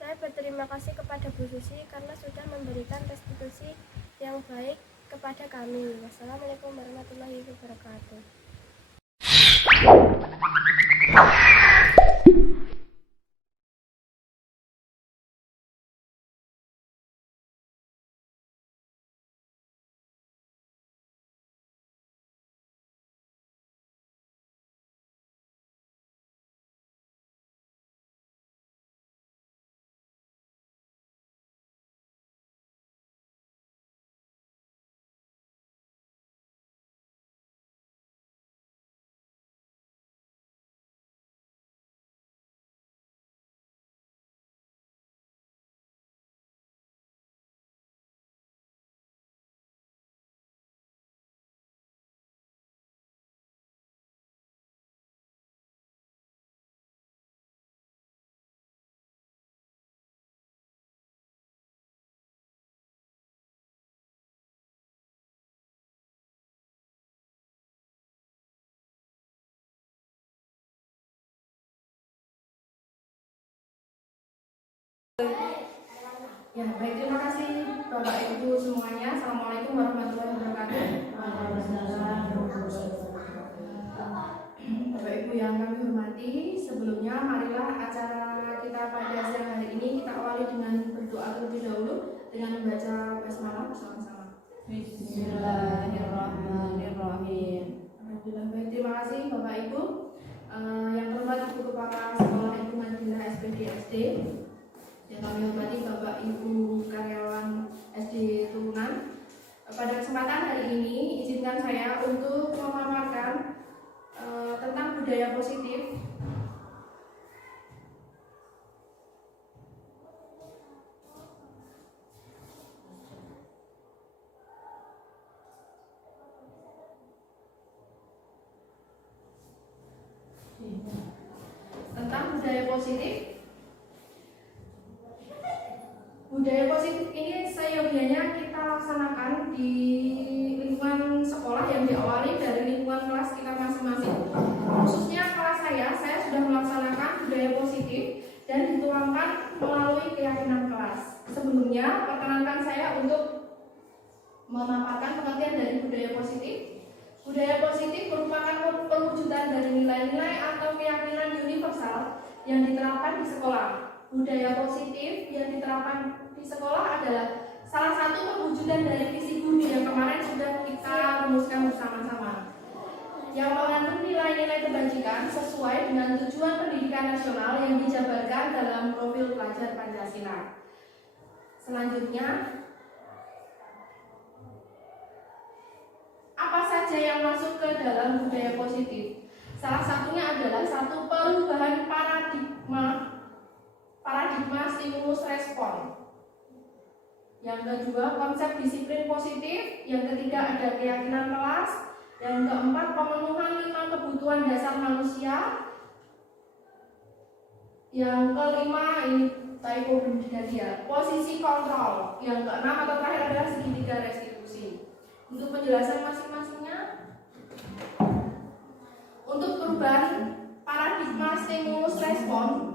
Saya berterima kasih kepada Bu Susi karena sudah memberikan restitusi yang baik kepada kami. Wassalamualaikum warahmatullahi wabarakatuh. Ya, baik, terima kasih Bapak Ibu semuanya. Bapak Ibu yang kami hormati, sebelumnya marilah acara kita pada siang hari ini kita awali dengan berdoa terlebih dahulu dengan membaca basmalah bersama-sama. Bismillahirrahmanirrahim. Alhamdulillah, baik, terima kasih Bapak Ibu. Yang terhormat Ibu Kepala Sekolah Ibu Madinah SPD SD, yang kami hormati Bapak Ibu karyawan SD Turunan. Pada kesempatan hari ini izinkan saya untuk memaparkan tentang budaya positif. Tentang budaya positif. Budaya positif ini seyogianya kita laksanakan di lingkungan sekolah yang diawali dari lingkungan kelas kita masing-masing. Khususnya kelas saya sudah melaksanakan budaya positif dan dituangkan melalui keyakinan kelas. Sebelumnya, perkenankan saya untuk memaparkan pengertian dari budaya positif. Budaya positif merupakan perwujudan dari nilai-nilai atau keyakinan universal yang diterapkan di sekolah. Budaya positif yang diterapkan di sekolah adalah salah satu perwujudan dari visi budi yang kemarin sudah kita rumuskan bersama-sama, yang mengandung nilai-nilai kebajikan sesuai dengan tujuan pendidikan nasional yang dijabarkan dalam profil pelajar Pancasila. Selanjutnya, apa saja yang masuk ke dalam budaya positif? Salah satunya adalah satu, perubahan paradigma stimulus respon. Yang kedua, konsep disiplin positif. Yang ketiga, ada keyakinan kelas. Yang keempat, pemenuhan 5 kebutuhan dasar manusia. Yang kelima, ini typo belum diganti ya, posisi kontrol. Yang keenam atau terakhir adalah segitiga restitusi. Untuk penjelasan masing-masingnya, untuk perubahan paradigma stimulus respon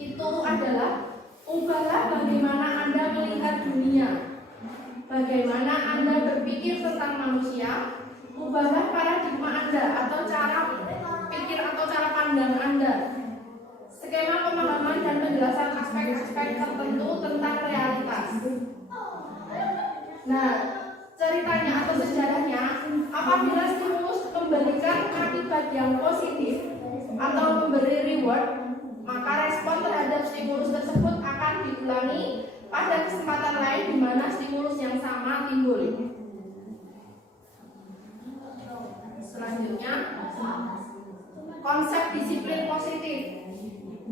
itu adalah ubahlah bagaimana Anda melihat dunia, bagaimana Anda berpikir tentang manusia. Ubahlah paradigma Anda atau cara pikir atau cara pandang Anda, skema pemahaman dan penjelasan aspek-aspek tertentu tentang realitas. Nah, ceritanya atau sejarahnya, apabila stimulus memberikan akibat yang positif atau memberi reward, maka respon terhadap stimulus tersebut akan diulangi pada kesempatan lain di mana stimulus yang sama timbul. Selanjutnya, konsep disiplin positif.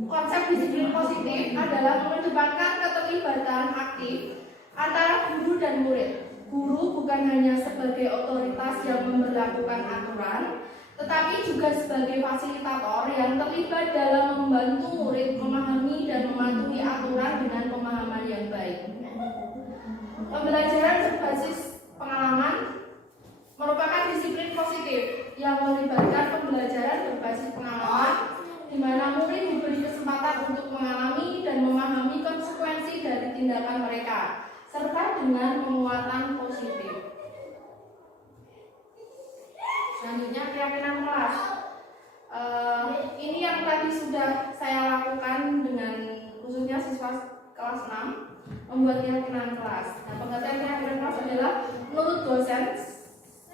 Konsep disiplin positif adalah mengedepankan keterlibatan aktif antara guru dan murid. Guru bukan hanya sebagai otoritas yang memberlakukan aturan, tetapi juga sebagai fasilitator yang terlibat dalam membantu murid memahami dan mematuhi aturan dengan pemahaman yang baik. Pembelajaran berbasis pengalaman merupakan disiplin positif yang melibatkan pembelajaran berbasis pengalaman, di mana murid diberi kesempatan untuk mengalami dan memahami konsekuensi dari tindakan mereka, serta dengan penguatan positif. Selanjutnya, keyakinan kelas. Ini yang tadi sudah saya lakukan dengan khususnya siswa kelas 6, membuat keyakinan kelas. Nah, pengertian keyakinan kelas adalah menurut dosen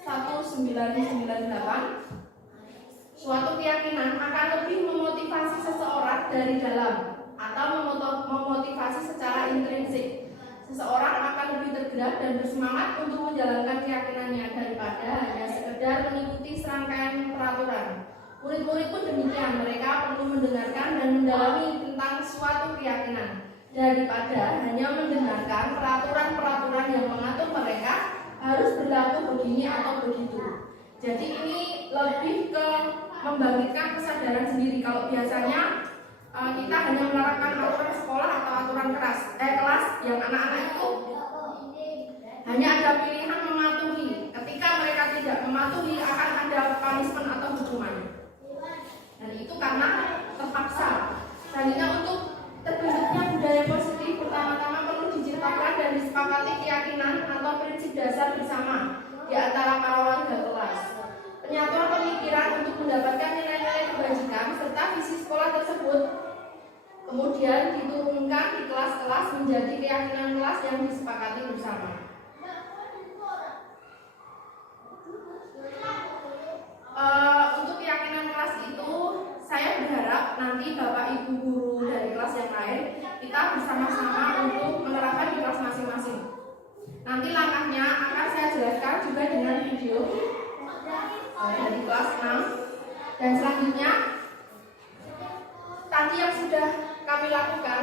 1998, suatu keyakinan akan lebih memotivasi seseorang dari dalam atau memotivasi secara intrinsik. Seseorang akan lebih tergerak dan bersemangat untuk menjalankan keyakinannya daripada hanya sekedar mengikuti serangkaian peraturan. Murid-murid pun demikian, mereka perlu mendengarkan dan mendalami tentang suatu keyakinan daripada hanya mendengarkan peraturan-peraturan yang mengatur mereka harus berlaku begini atau begitu. Jadi ini lebih ke membangkitkan kesadaran sendiri. Kalau biasanya kita hanya menerapkan aturan sekolah atau aturan kelas yang anak-anak itu hanya ada pilihan mematuhi. Ketika mereka tidak mematuhi akan ada punishment atau hukuman. Dan itu karena terpaksa. Selanjutnya, untuk terbentuknya budaya positif, pertama-tama perlu diciptakan dan disepakati keyakinan atau prinsip dasar bersama. Di di antara para warga kelas. Penyatuan pemikiran untuk mendapatkan nilai-nilai kebajikan serta visi sekolah tersebut kemudian diturunkan di kelas-kelas menjadi keyakinan kelas yang disepakati bersama. Untuk keyakinan kelas itu, saya berharap nanti Bapak Ibu guru dari kelas yang lain kita bersama-sama untuk menerapkan di kelas masing-masing. Nanti langkahnya akan saya jelaskan juga dengan video dari kelas 6. Dan selanjutnya tadi yang sudah kami lakukan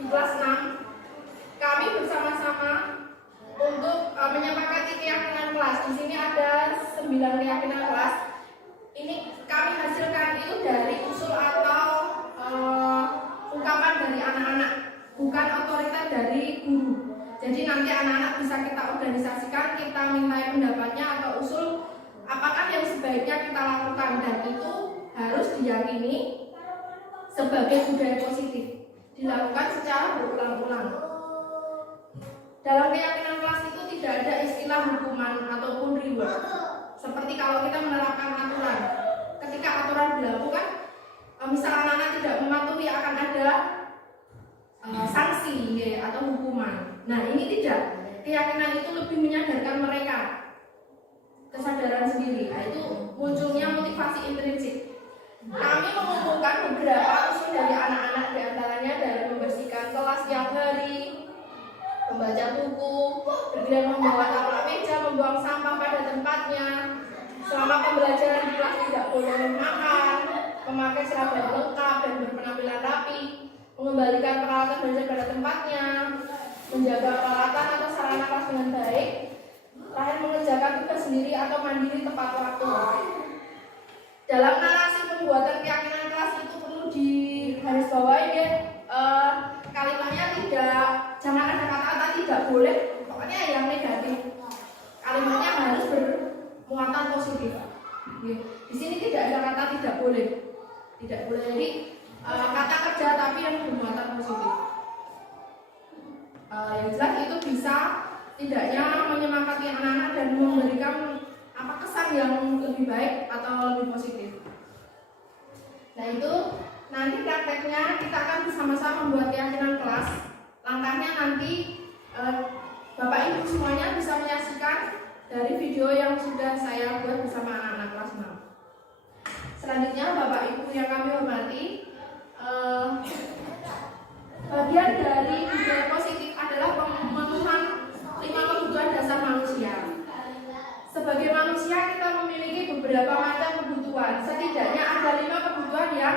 di kelas 6, kami bersama-sama untuk menyepakati keyakinan kelas. Di sini ada 9 keyakinan kelas. Ini kami hasilkan itu dari usul atau ungkapan dari anak-anak, bukan otoritas dari guru. Jadi nanti anak-anak bisa kita organisasikan, kita minta pendapatnya atau usul apakah yang sebaiknya kita lakukan, dan itu harus diyakini sebagai budaya positif, dilakukan secara berulang-ulang. Dalam keyakinan kelas itu tidak ada istilah hukuman ataupun reward. Seperti kalau kita menerapkan aturan, ketika aturan berlaku kan, misal anak-anak tidak mematuhi akan ada sanksi ya, atau hukuman. Nah ini tidak, keyakinan itu lebih menyadarkan mereka kesadaran sendiri. Nah, itu munculnya motivasi intrinsik. Kami mengumpulkan beberapa usul dari anak-anak, diantaranya dari membersihkan kelas tiap hari, membaca buku, kemudian membawa taplak meja, membuang sampah pada tempatnya, selama pembelajaran di kelas tidak boleh makan, memakai seragam lengkap dan berpenampilan rapi, mengembalikan peralatan belajar pada tempatnya, menjaga peralatan atau sarana kelas dengan baik, terakhir mengerjakan tugas sendiri atau mandiri tepat waktu. Dalam narasi pembuatan keyakinan kelas itu perlu digarisbawahi ya, kalimatnya jangan ada kata-kata tidak boleh, pokoknya yang negatif. Kalimatnya harus bermuatan positif. Di sini tidak ada kata tidak boleh. Jadi kata kerja tapi yang bermuatan positif. Yang jelas itu bisa tidaknya menyemangati anak-anak dan memberikan kesan yang lebih baik atau lebih positif. Nah itu nanti prakteknya kita akan bersama-sama membuat keyakinan kelas. Langkahnya nanti Bapak Ibu semuanya bisa menyaksikan dari video yang sudah saya buat bersama anak-anak kelas 6. Selanjutnya Bapak Ibu yang kami hormati, bagian dari budaya positif adalah pemenuhan 5 kebutuhan dasar manusia. Sebagai manusia kita memiliki beberapa macam kebutuhan. Setidaknya ada 5 kebutuhan yang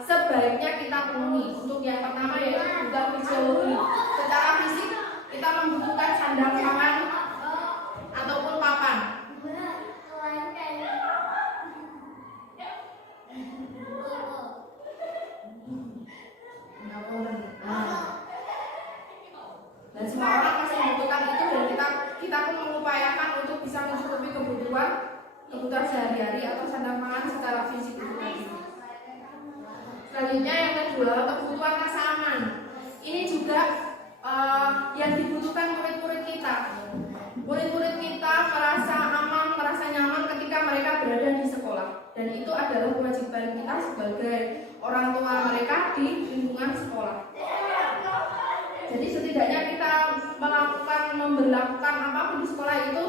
sebaiknya kita penuhi. Untuk yang pertama yaitu kebutuhan fisiologi. Secara fisik kita membutuhkan sandang pangan ataupun papan. Dan semua orang pasti membutuhkan itu, dan kita pun mengupayakan untuk bisa mencukupi kebutuhan sehari-hari atau sandang pangan secara fisik itu tadi. Selanjutnya yang kedua, kebutuhan rasa aman. Ini juga yang dibutuhkan murid-murid kita. Murid-murid kita merasa aman, merasa nyaman ketika mereka berada di sekolah, dan itu adalah kewajiban kita sebagai orang tua mereka di lingkungan sekolah. Jadi setidaknya kita memberlakukan apapun di sekolah itu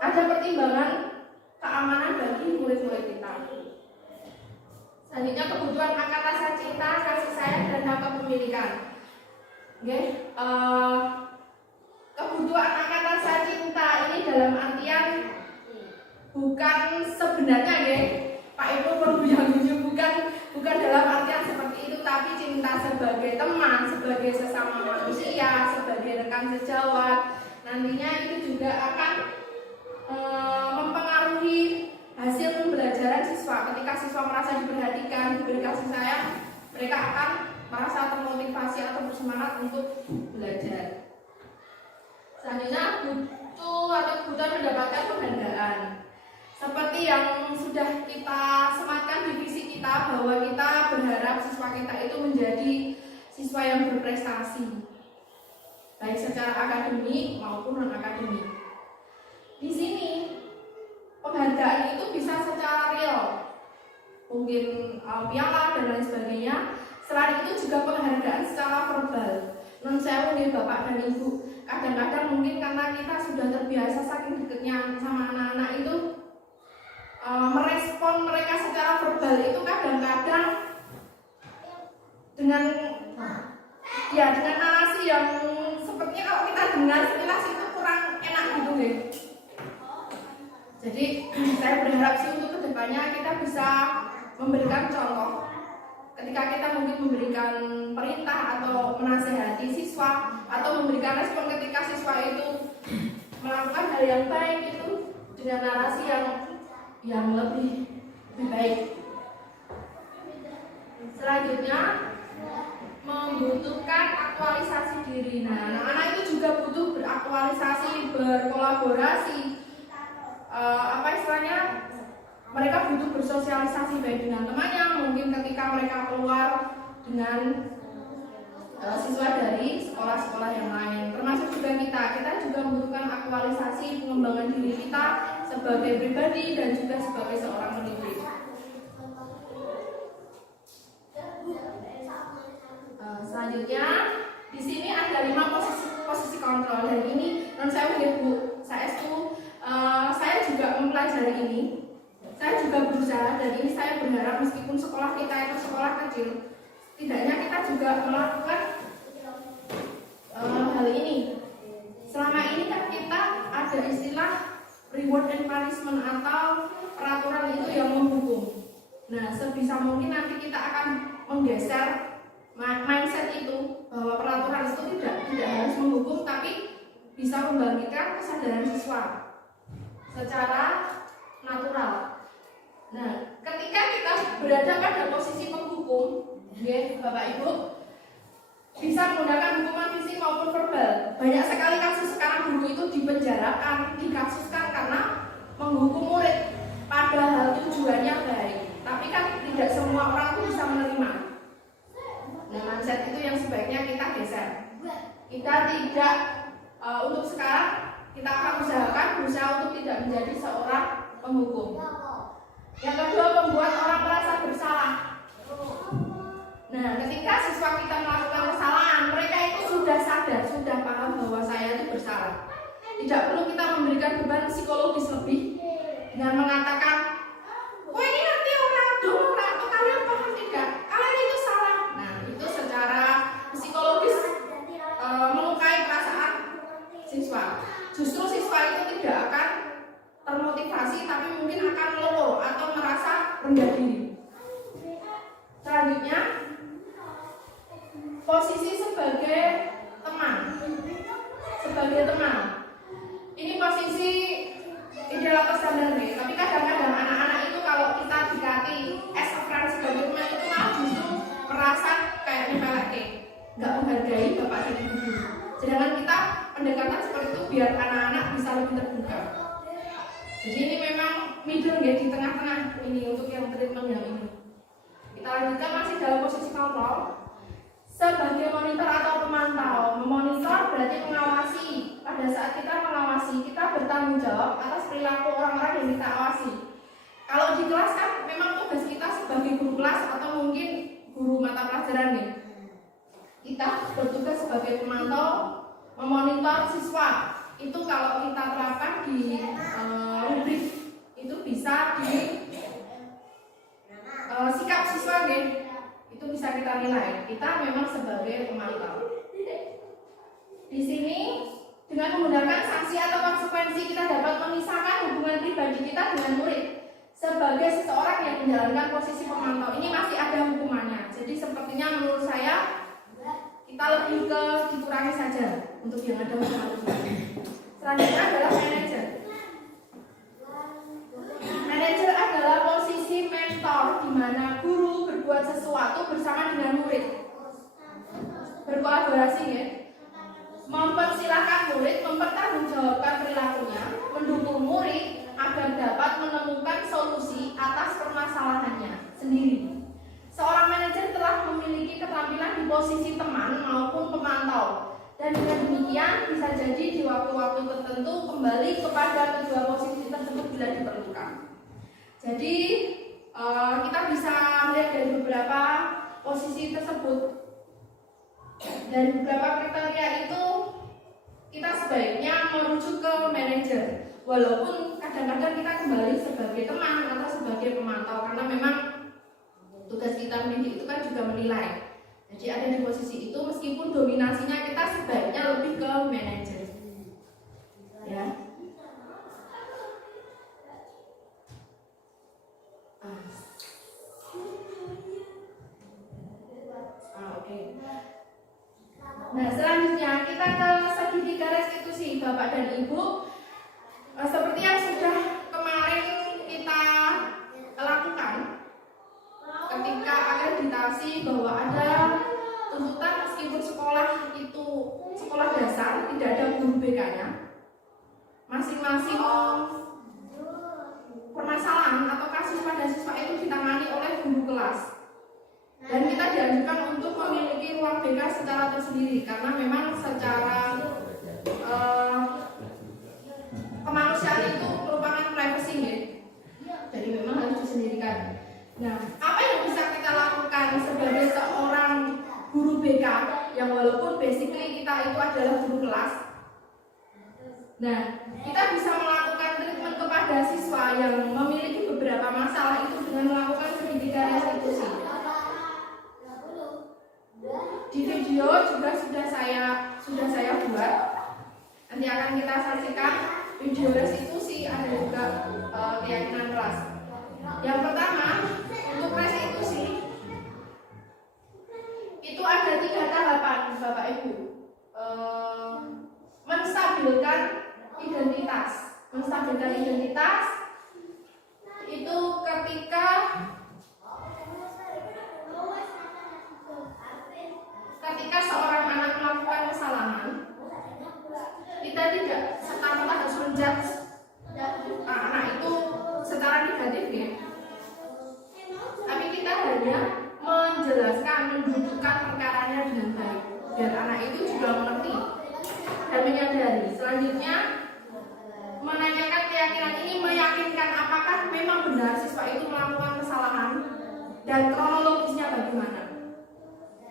ada pertimbangan keamanan bagi murid-murid kita. Selanjutnya kebutuhan akan rasa cinta, kasih sayang, dan hak kepemilikan. Kebutuhan akan rasa cinta ini dalam artian bukan sebenarnya Pak Ibu perlu yang bukan dalam artian seperti itu, tapi cinta sebagai teman, sebagai sesama manusia, sebagai rekan sejawat. Nantinya itu juga akan mempengaruhi hasil pembelajaran siswa. Ketika siswa merasa diperhatikan, diberi kasih sayang, mereka akan merasa termotivasi atau bersemangat untuk belajar. Selanjutnya kebutuhan mendapatkan penghargaan. Seperti yang sudah kita sematkan di visi kita, bahwa kita berharap siswa kita itu menjadi siswa yang berprestasi. baik secara akademik maupun non akademik. Di sini penghargaan itu bisa secara real, mungkin piala dan lain sebagainya. Selain itu juga penghargaan secara verbal. Non sewu nih Bapak dan Ibu, kadang-kadang mungkin karena kita sudah terbiasa saking dekatnya sama anak-anak itu, merespon mereka secara verbal itu kadang-kadang dengan narasi yang sepertinya kalau kita dengar sekilas itu kurang enak gitu deh. Jadi saya berharap sih untuk kedepannya kita bisa memberikan contoh ketika kita mungkin memberikan perintah atau menasehati siswa atau memberikan respon ketika siswa itu melakukan hal yang baik itu dengan narasi yang lebih baik. Selanjutnya membutuhkan aktualisasi diri. Nah, anak-anak itu juga butuh beraktualisasi, berkolaborasi. Mereka butuh bersosialisasi baik dengan temannya, mungkin ketika mereka keluar dengan siswa dari sekolah-sekolah yang lain. Termasuk juga kita juga membutuhkan aktualisasi pengembangan diri kita sebagai pribadi dan juga sebagai seorang pendidik. Selanjutnya di sini ada 5 posisi kontrol, dan ini non saya Bu, saya juga mempelajari ini. Saya juga berusaha, dan ini saya berharap meskipun sekolah kita itu sekolah kecil, setidaknya kita juga melakukan hal ini. Selama ini kan kita ada istilah reward and punishment atau peraturan itu yang menghukum. Nah, sebisa mungkin nanti kita akan menggeser mindset itu, bahwa peraturan itu tidak harus menghukum, tapi bisa membangkitkan kesadaran siswa secara natural. Nah, ketika kita berada pada posisi penghukum, ya Bapak Ibu, bisa menggunakan hukuman fisik maupun verbal. Banyak sekali kasus sekarang guru itu dipenjarakan, dikasuskan karena menghukum murid, padahal tujuannya baik. Tapi kan tidak semua orang itu bisa menerima. Nah, mindset itu yang sebaiknya kita geser. Kita tidak untuk sekarang kita akan berusaha untuk tidak menjadi seorang penghukum. Yang kedua, membuat orang merasa bersalah. Nah, ketika siswa kita melakukan kesalahan, mereka itu sudah sadar, sudah paham bahwa saya itu bersalah. Tidak perlu kita memberikan beban psikologis lebih dengan mengatakan, "Oh, ini nanti orang dorong atau kalian paham tidak? Kalian itu salah." Nah, itu secara psikologis melukai perasaan siswa. Justru siswa itu tidak akan termotivasi, tapi mungkin akan lelah atau merasa rendah diri. Selanjutnya, posisi sebagai teman. Ini posisi ideal atau standar nih, tapi kadang-kadang anak-anak itu kalau kita dikati as a friend sebagai teman itu malah justru merasa kayak nyepelek, nggak menghargai bapak dan ibu. Sedangkan kita pendekatan seperti itu biar anak-anak bisa lebih terbuka. Jadi ini memang middle ya, di tengah-tengah ini untuk yang treatment yang ini. Kita lanjutkan masih dalam posisi kontrol. Sebagai monitor atau pemantau, memonitor berarti mengawasi. Pada saat kita mengawasi, kita bertanggung jawab atas perilaku orang-orang yang kita awasi. Kalau di kelas kan memang tugas kita sebagai guru kelas atau mungkin guru mata pelajaran nih. Kita bertugas sebagai pemantau, memonitor siswa. Itu kalau kita terapkan di rubrik itu bisa di sikap siswa nih. Itu bisa kita nilai. Kita memang sebagai pemantau. Di sini dengan menggunakan sanksi atau konsekuensi kita dapat memisahkan hubungan pribadi kita dengan murid. Sebagai seseorang yang menjalankan posisi pemantau ini masih ada hukumannya. Jadi sepertinya menurut saya kita lebih ke dikurangi saja untuk yang ada hukuman. Selanjutnya adalah manajer. Manajer adalah posisi mentor di mana guru berbuat sesuatu bersama dengan murid. Berkolaborasi ya. Mempersilahkan murid mempertanggungjawabkan perilakunya, mendukung murid agar dapat menemukan solusi atas permasalahannya sendiri. Seorang manajer telah memiliki keterampilan di posisi teman maupun pemantau. Dan dengan demikian bisa jadi di waktu-waktu tertentu kembali kepada kedua posisi tersebut bila diperlukan. Jadi kita bisa melihat dari beberapa posisi tersebut. Dari beberapa kriteria itu kita sebaiknya merujuk ke manajer. Walaupun kadang-kadang kita kembali sebagai teman atau sebagai pemantau, karena memang tugas kita mendidik itu kan juga menilai. Jadi ada di posisi itu meskipun dominasinya kita sebaiknya lebih ke manajer. Ya. Oke. Nah, selanjutnya kita ke segitiga restitusi, Bapak dan Ibu. Seperti yang sudah kemarin kita lakukan ketika akreditasi, bahwa ada tuntutan meskipun sekolah itu sekolah dasar tidak ada guru BK-nya, masing-masing permasalahan atau kasus pada siswa itu ditangani oleh guru kelas. Dan kita dianjurkan untuk memiliki ruang BK secara tersendiri karena memang secara kemanusiaan itu merupakan privacy ya. Jadi memang harus disendirikan. Nah, apa yang bisa kita lakukan sebagai seorang guru BK yang walaupun basically kita itu adalah guru kelas? Nah, kita bisa melakukan treatment kepada siswa yang memiliki beberapa masalah itu dengan melakukan segitiga restitusi. Di video juga sudah saya buat. Nanti akan kita saksikan video restitusi, ada juga keyakinan kelas. Yang pertama, untuk restitusi itu ada 3 tahapan, Bapak Ibu. Menstabilkan identitas. Menstabilkan identitas itu ketika seorang anak melakukan kesalahan, kita tidak serta-merta harus menjudge anak itu secara negatif ya. Tapi kita hanya menjelaskan, mendudukkan perkaranya dengan baik, biar anak itu juga mengerti dan menyadari. Selanjutnya menanyakan keyakinan ini, meyakinkan apakah memang benar siswa itu melakukan kesalahan dan kronologisnya bagaimana.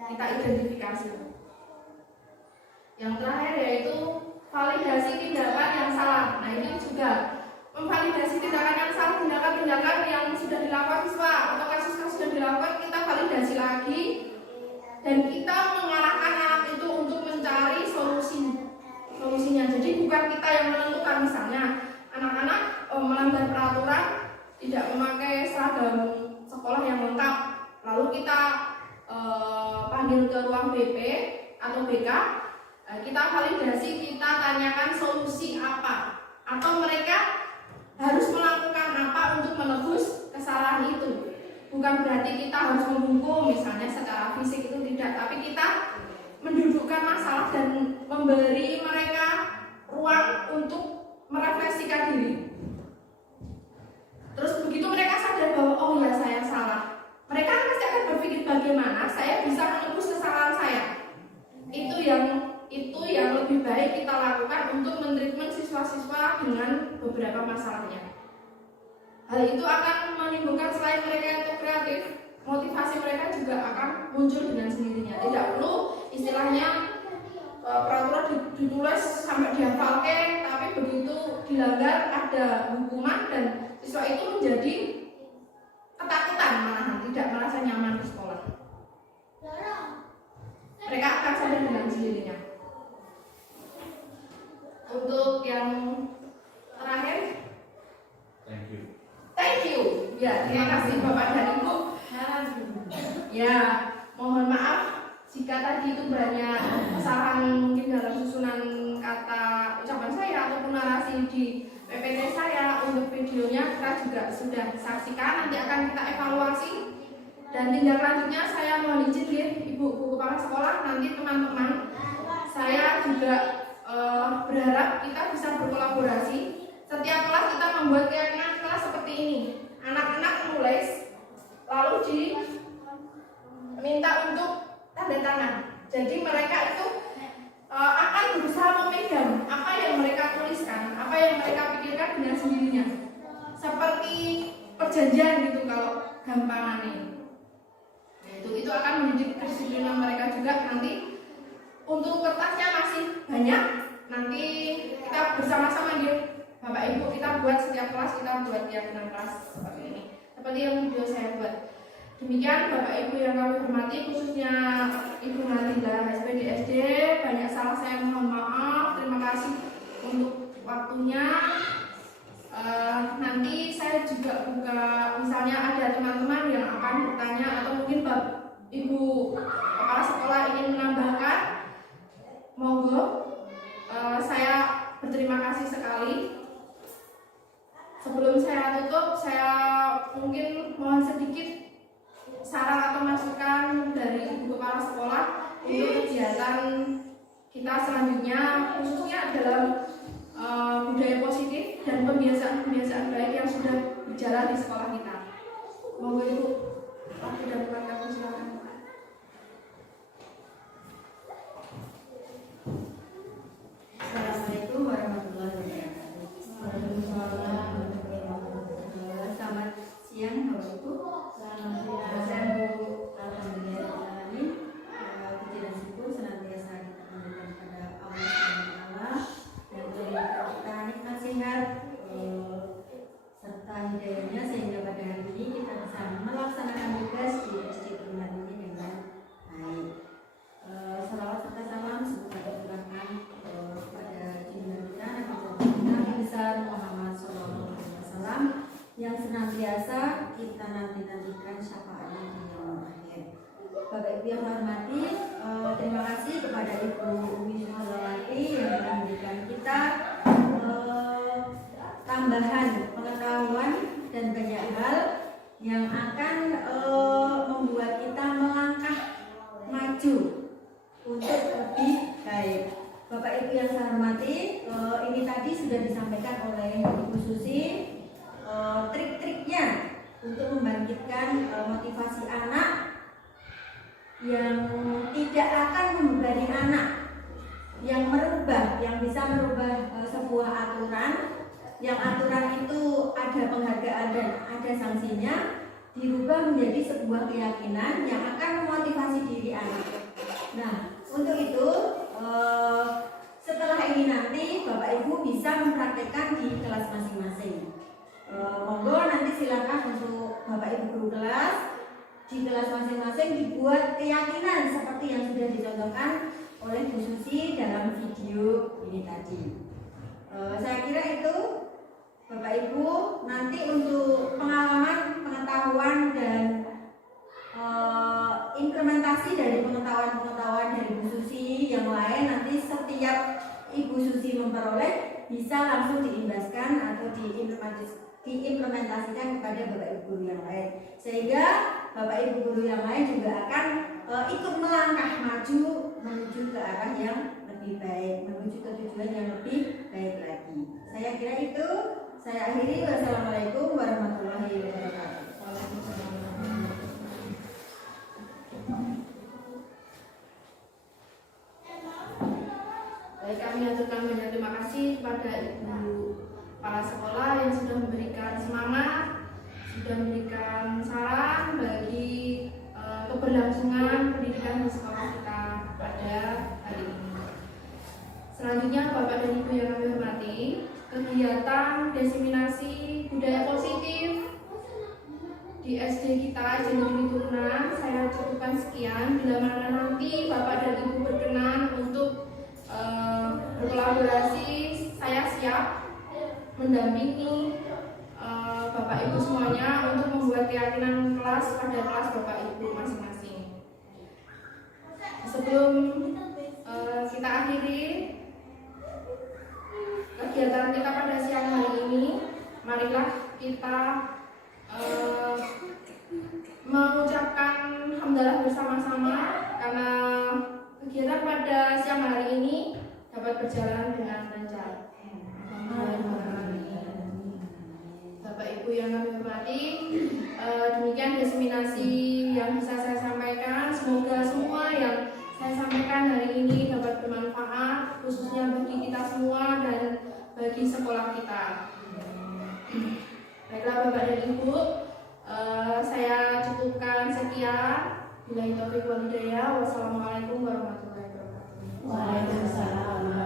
Kita identifikasi. Yang terakhir yaitu validasi tindakan yang salah. Nah, ini juga memvalidasi tindakan yang salah, tindakan-tindakan yang sudah dilakukan siswa atau kasus-kasus yang dilakukan, kita validasi lagi dan kita mengarahkan anak itu untuk mencari solusinya. Jadi bukan kita yang menentukan, misalnya anak-anak melanggar peraturan, tidak memakai seragam sekolah yang lengkap, lalu kita panggil ke ruang BP atau BK, kita validasi, kita tanyakan solusi apa, atau mereka harus melakukan apa untuk menebus kesalahan itu. Bukan berarti kita harus menghukum misalnya secara fisik, itu tidak, tapi kita mendudukkan masalah dan memberi mereka ruang untuk merefleksikan diri. Terus begitu mereka sadar bahwa oh ya saya salah, mereka pasti akan berpikir bagaimana saya bisa menebus kesalahan saya. Itu yang lebih baik kita lakukan untuk mentreatment siswa-siswa dengan beberapa masalahnya. Hal itu akan menimbulkan, selain mereka itu kreatif, motivasi mereka juga akan muncul dengan sendirinya. Tidak perlu istilahnya peraturan ditulis sampai dihafalkan, tapi begitu dilanggar ada hukuman dan siswa itu menjadi ketakutan, malahan tidak merasa nyaman di sekolah. Mereka akan sadar dengan sendirinya. Untuk yang terakhir, thank you. Ya, terima kasih Bapak dan Ibu. Ya, mohon maaf jika tadi itu banyak kesalahan mungkin dalam susunan kata ucapan saya ataupun narasi di PPT saya. Untuk videonya kita juga sudah saksikan, nanti akan kita evaluasi. Dan tindak lanjutnya saya mohon izin ya, Ibu Kepala Sekolah, nanti teman-teman saya juga berharap kita bisa berkolaborasi. Setiap kelas kita membuat keyakinan kelas seperti ini. Anak-anak menulis, lalu diminta untuk tanda tangan. Jadi mereka itu akan berusaha memegang apa yang mereka tuliskan, apa yang mereka pikirkan dengan sendirinya. Seperti perjanjian gitu kalau gampangannya. Itu akan menjadi kedisiplinan mereka juga nanti. Untuk kertasnya masih banyak. Nanti kita bersama-sama Bapak Ibu, kita buat setiap kelas, kita buat keyakinan kelas seperti ini. Seperti yang video saya buat. Demikian Bapak Ibu yang kami hormati, khususnya Ibu Nadila SPD SD. Banyak salah saya, mohon maaf. Terima kasih untuk waktunya. Nanti saya juga buka, misalnya ada teman-teman yang akan bertanya atau mungkin Bapak Ibu kepala sekolah ingin menambahkan, monggo. Saya berterima kasih sekali. Sebelum saya tutup, saya mungkin mohon sedikit saran atau masukan dari Ibu Kepala Sekolah untuk kegiatan kita selanjutnya, khususnya dalam budaya positif dan pembiasaan-pembiasaan baik yang sudah berjalan di sekolah kita. Monggo Ibu, waktu dan kami silakan. Assalamualaikum warahmatullahi wabarakatuh. Waalaikumsalam warahmatullahi wabarakatuh. Selamat siang Bapak Ibu. Selamat siang Bu. Alhamdulillah. Puji dan syukur senantiasa kita panjatkan pada Allah Subhanahu wa Ta'ala yang memberikan kita nikmat sehat serta hidayahnya sehingga pada hari ini kita bisa melaksanakan tugas di SD Turunan ini dengan baik. Salawat serta salam semoga tercurahkan kepada junjungan kita Nabi besar Muhammad SAW yang senantiasa kita nantikan syafaatnya di yaumul akhir. Bapak Ibu yang hormati, terima kasih kepada Ibu Umi Suhawati yang telah memberikan kita tambahan pengetahuan dan banyak hal yang akan membuat kita melangkah maju untuk lebih baik. Bapak Ibu yang saya hormati, ini tadi sudah disampaikan oleh Ibu Susi trik-triknya untuk membangkitkan motivasi anak yang tidak akan membebani anak, yang bisa merubah sebuah aturan, yang aturan itu ada penghargaan dan ada sanksinya, dirubah menjadi sebuah keyakinan yang akan memotivasi diri anak. Nah, untuk itu setelah ini nanti Bapak Ibu bisa mempraktekkan di kelas masing-masing. Monggo nanti silakan untuk Bapak Ibu guru kelas di kelas masing-masing dibuat keyakinan seperti yang sudah dicontohkan oleh Bu Susi dalam video ini tadi. Saya kira itu Bapak Ibu nanti untuk pengalaman, pengetahuan dan implementasi dari pengetahuan dari Bu Susi yang lain, nanti setiap Ibu Susi memperoleh bisa langsung diimbaskan atau diimplementasikan kepada Bapak Ibu guru yang lain, sehingga Bapak Ibu guru yang lain juga akan ikut melangkah maju menuju ke arah yang lebih baik, menuju ke tujuan yang lebih baik lagi. Saya kira itu. Saya akhiri. Wassalamualaikum warahmatullahi wabarakatuh. Baik, kami aturkan banyak terima kasih kepada Ibu Kepala Sekolah yang sudah memberikan semangat, sudah memberikan saran bagi keberlangsungan pendidikan di sekolah kita pada hari ini. Selanjutnya Bapak dan Ibu yang kami hormati, kegiatan diseminasi budaya positif di SD kita, SD Negeri Turunan, saya cukupkan sekian. Bila mana nanti Bapak dan Ibu berkenan untuk berkolaborasi, saya siap mendampingi Bapak Ibu semuanya untuk membuat keyakinan kelas pada kelas Bapak Ibu masing-masing. Sebelum kita akhiri kegiatan kita pada siang hari ini, marilah kita mengucapkan hamdalah bersama-sama karena kegiatan pada siang hari ini dapat berjalan dengan lancar. Bapak Ibu yang kami hormati, demikian diseminasi yang bisa saya sampaikan. Semoga semua yang saya saya sampaikan hari ini dapat bermanfaat, khususnya bagi kita semua dan bagi sekolah kita. Baiklah Bapak dan Ibu, saya cukupkan sekian. Billahi taufiq wal hidayah. Wassalamualaikum warahmatullahi wabarakatuh. Waalaikumsalam.